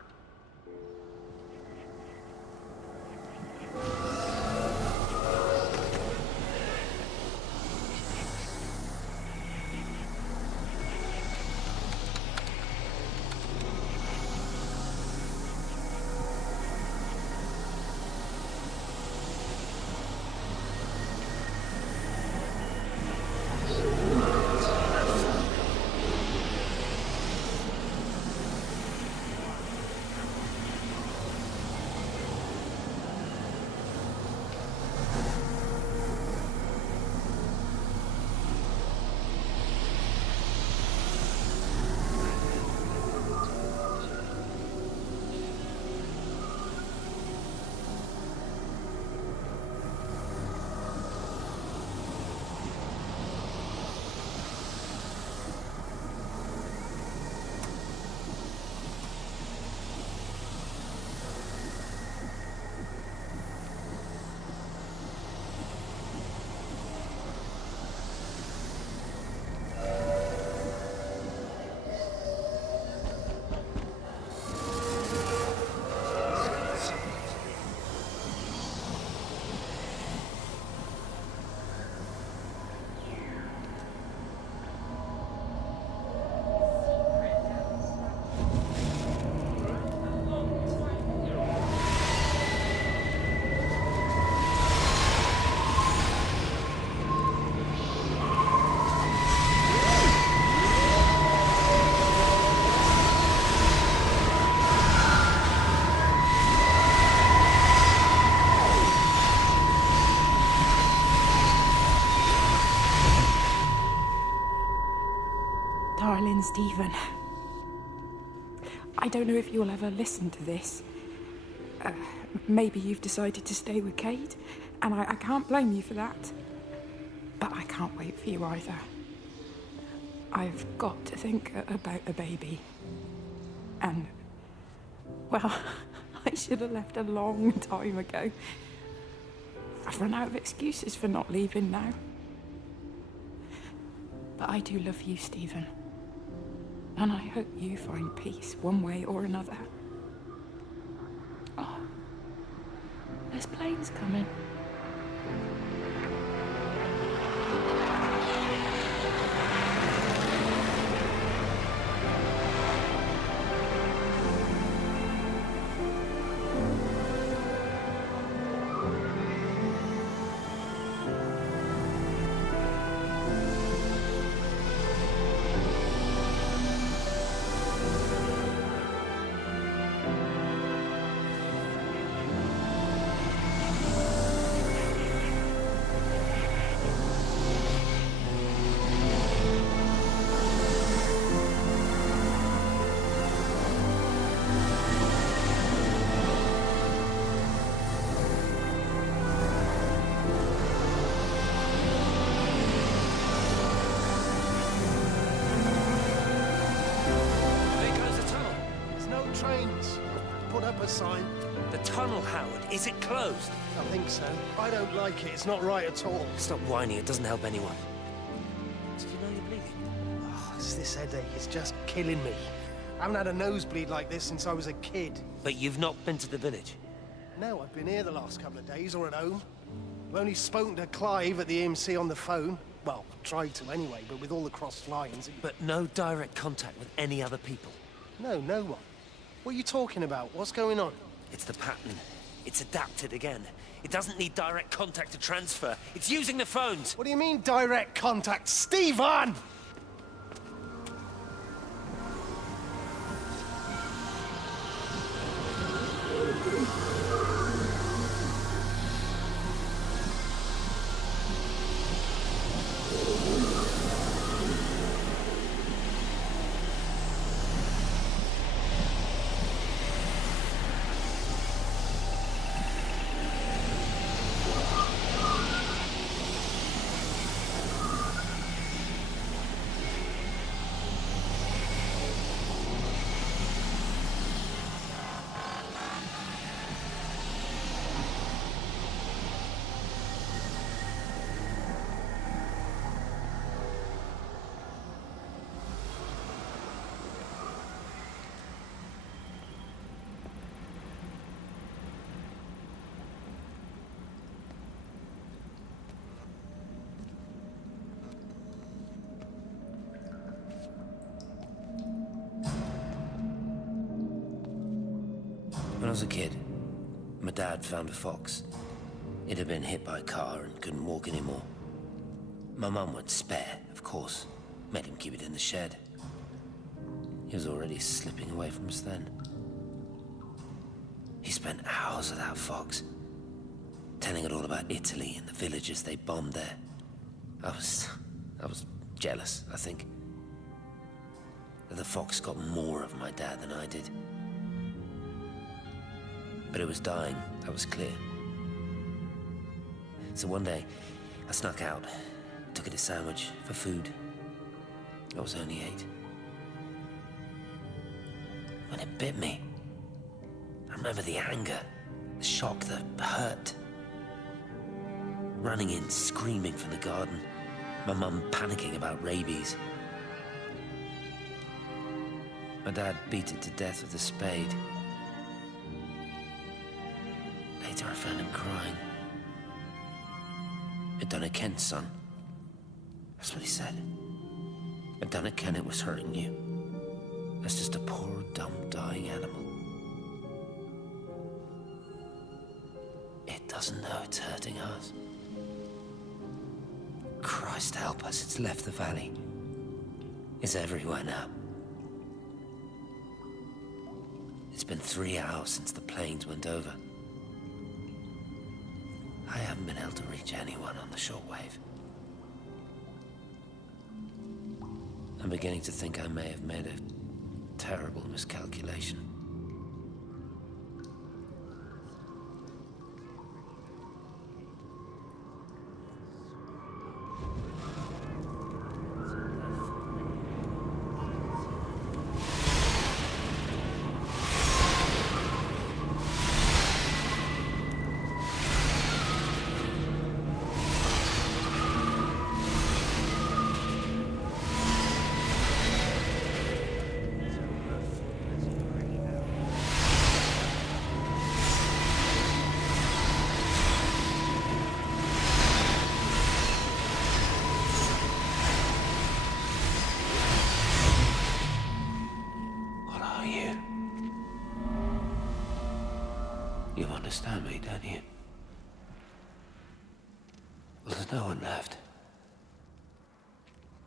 Darling Stephen, I don't know if you'll ever listen to this. Maybe you've decided to stay with Kate, and I can't blame you for that. But I can't wait for you either. I've got to think about a baby. And, well, I should have left a long time ago. I've run out of excuses for not leaving now. But I do love you, Stephen. And I hope you find peace one way or another. Oh, there's planes coming. Trains. Put up a sign. The tunnel, Howard. Is it closed? I think so. I don't like it. It's not right at all. Stop whining. It doesn't help anyone. Did you know you're bleeding? Oh, it's this headache. It's just killing me. I haven't had a nosebleed like this since I was a kid. But you've not been to the village? No, I've been here the last couple of days, or at home. I've only spoken to Clive at the EMC on the phone. Well, tried to anyway, but with all the crossed lines... But no direct contact with any other people? No, no one. What are you talking about? What's going on? It's the pattern. It's adapted again. It doesn't need direct contact to transfer. It's using the phones. What do you mean, direct contact? Stephen! When I was a kid, my dad found a fox. It had been hit by a car and couldn't walk anymore. My mum went spare, of course. Made him keep it in the shed. He was already slipping away from us then. He spent hours with that fox, telling it all about Italy and the villages they bombed there. I was jealous, I think. That the fox got more of my dad than I did. But it was dying, that was clear. So one day, I snuck out, took it a sandwich for food. I was only 8. When it bit me, I remember the anger, the shock, the hurt. Running in, screaming from the garden, my mum panicking about rabies. My dad beat it to death with a spade. Later I found him crying. I'd done it, Ken's son. That's what he said. I'd done it, Ken, it was hurting you. That's just a poor, dumb, dying animal. It doesn't know it's hurting us. Christ help us, it's left the valley. It's everywhere now. It's been 3 hours since the planes went over. I haven't been able to reach anyone on the shortwave. I'm beginning to think I may have made a terrible miscalculation. You understand me, don't you? Well, there's no one left.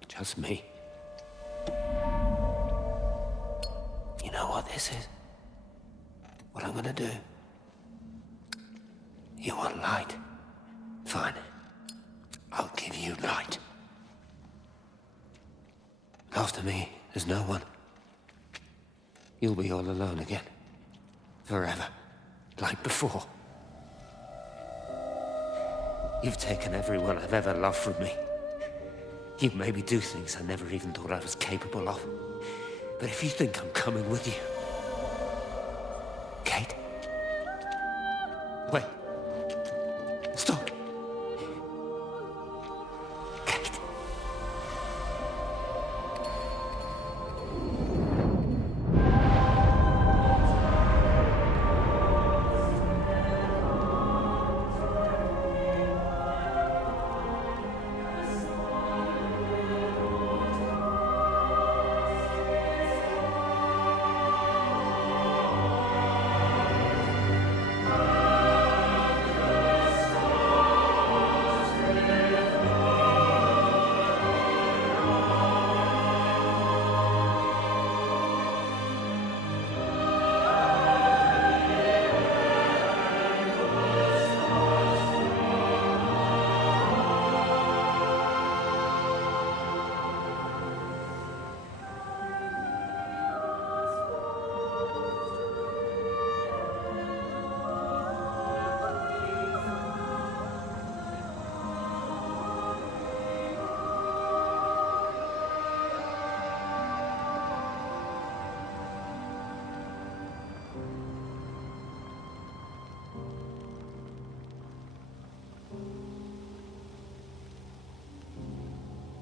Just me. You know what this is? What I'm gonna do? You want light? Fine. I'll give you light. After me, there's no one. You'll be all alone again. Forever. Like before. You've taken everyone I've ever loved from me. You've made me do things I never even thought I was capable of. But if you think I'm coming with you... Kate? Wait. Stop. Kate.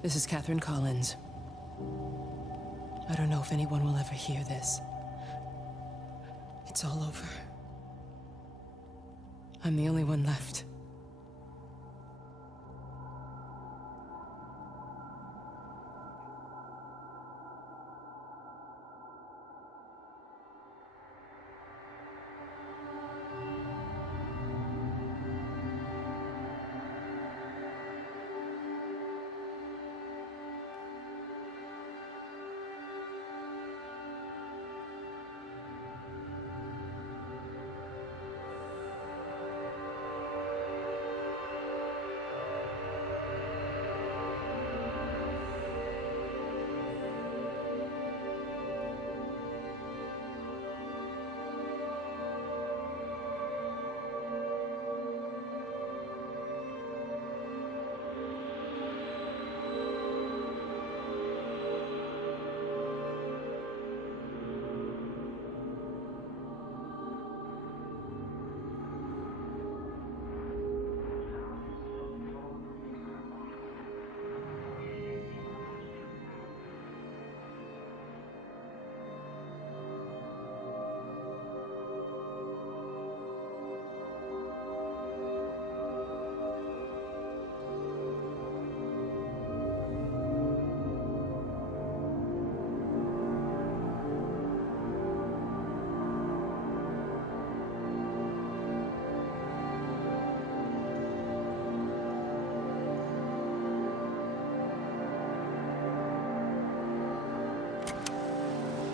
This is Catherine Collins. I don't know if anyone will ever hear this. It's all over. I'm the only one left.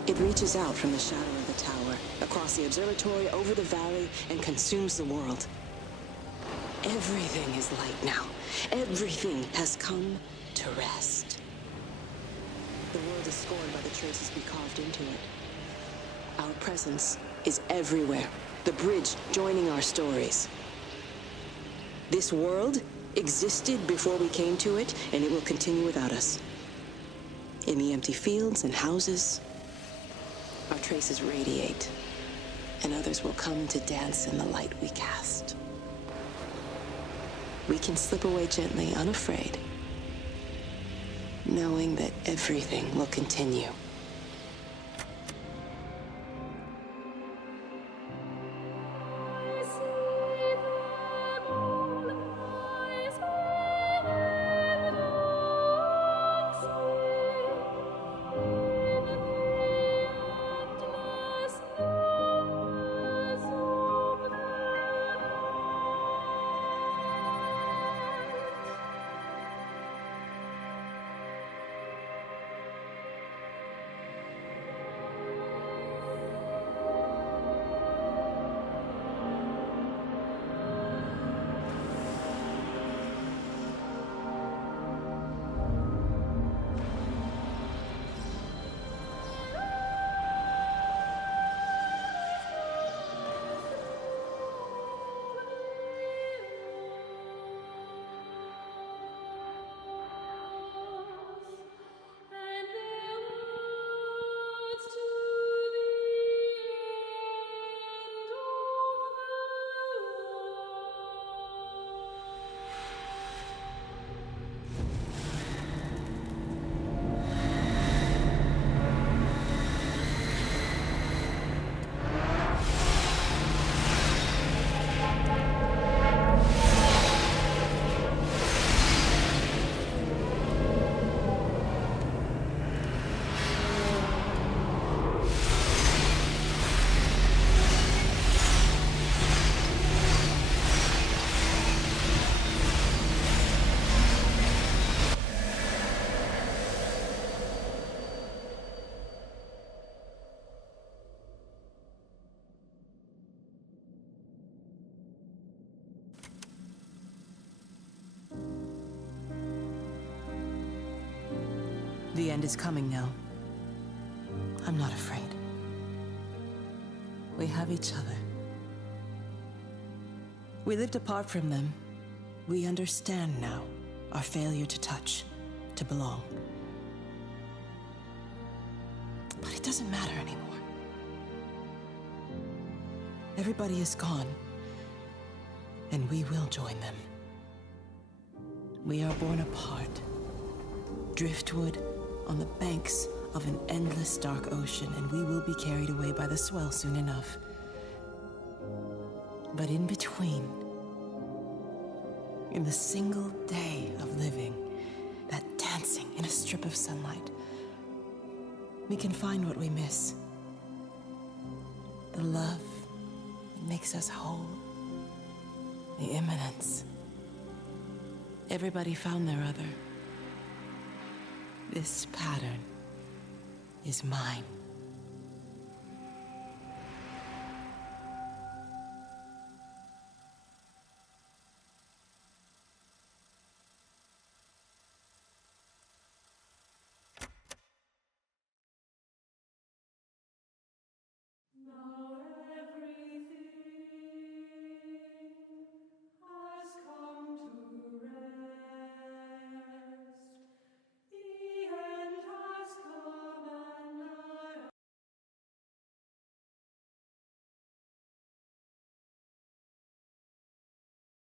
It reaches out from the shadow of the tower, across the observatory, over the valley, and consumes the world. Everything is light now. Everything has come to rest. The word world is scored by the traces we carved into it. Our presence is everywhere. The bridge joining our stories. This world existed before we came to it, and it will continue without us. In the empty fields and houses, our traces radiate, and others will come to dance in the light we cast. We can slip away gently, unafraid, knowing that everything will continue. The end is coming now. I'm not afraid. We have each other. We lived apart from them. We understand now our failure to touch, to belong. But it doesn't matter anymore. Everybody is gone, and we will join them. We are born apart, driftwood on the banks of an endless dark ocean, and we will be carried away by the swell soon enough. But in between, in the single day of living, that dancing in a strip of sunlight, we can find what we miss. The love that makes us whole. The imminence. Everybody found their other. This pattern is mine.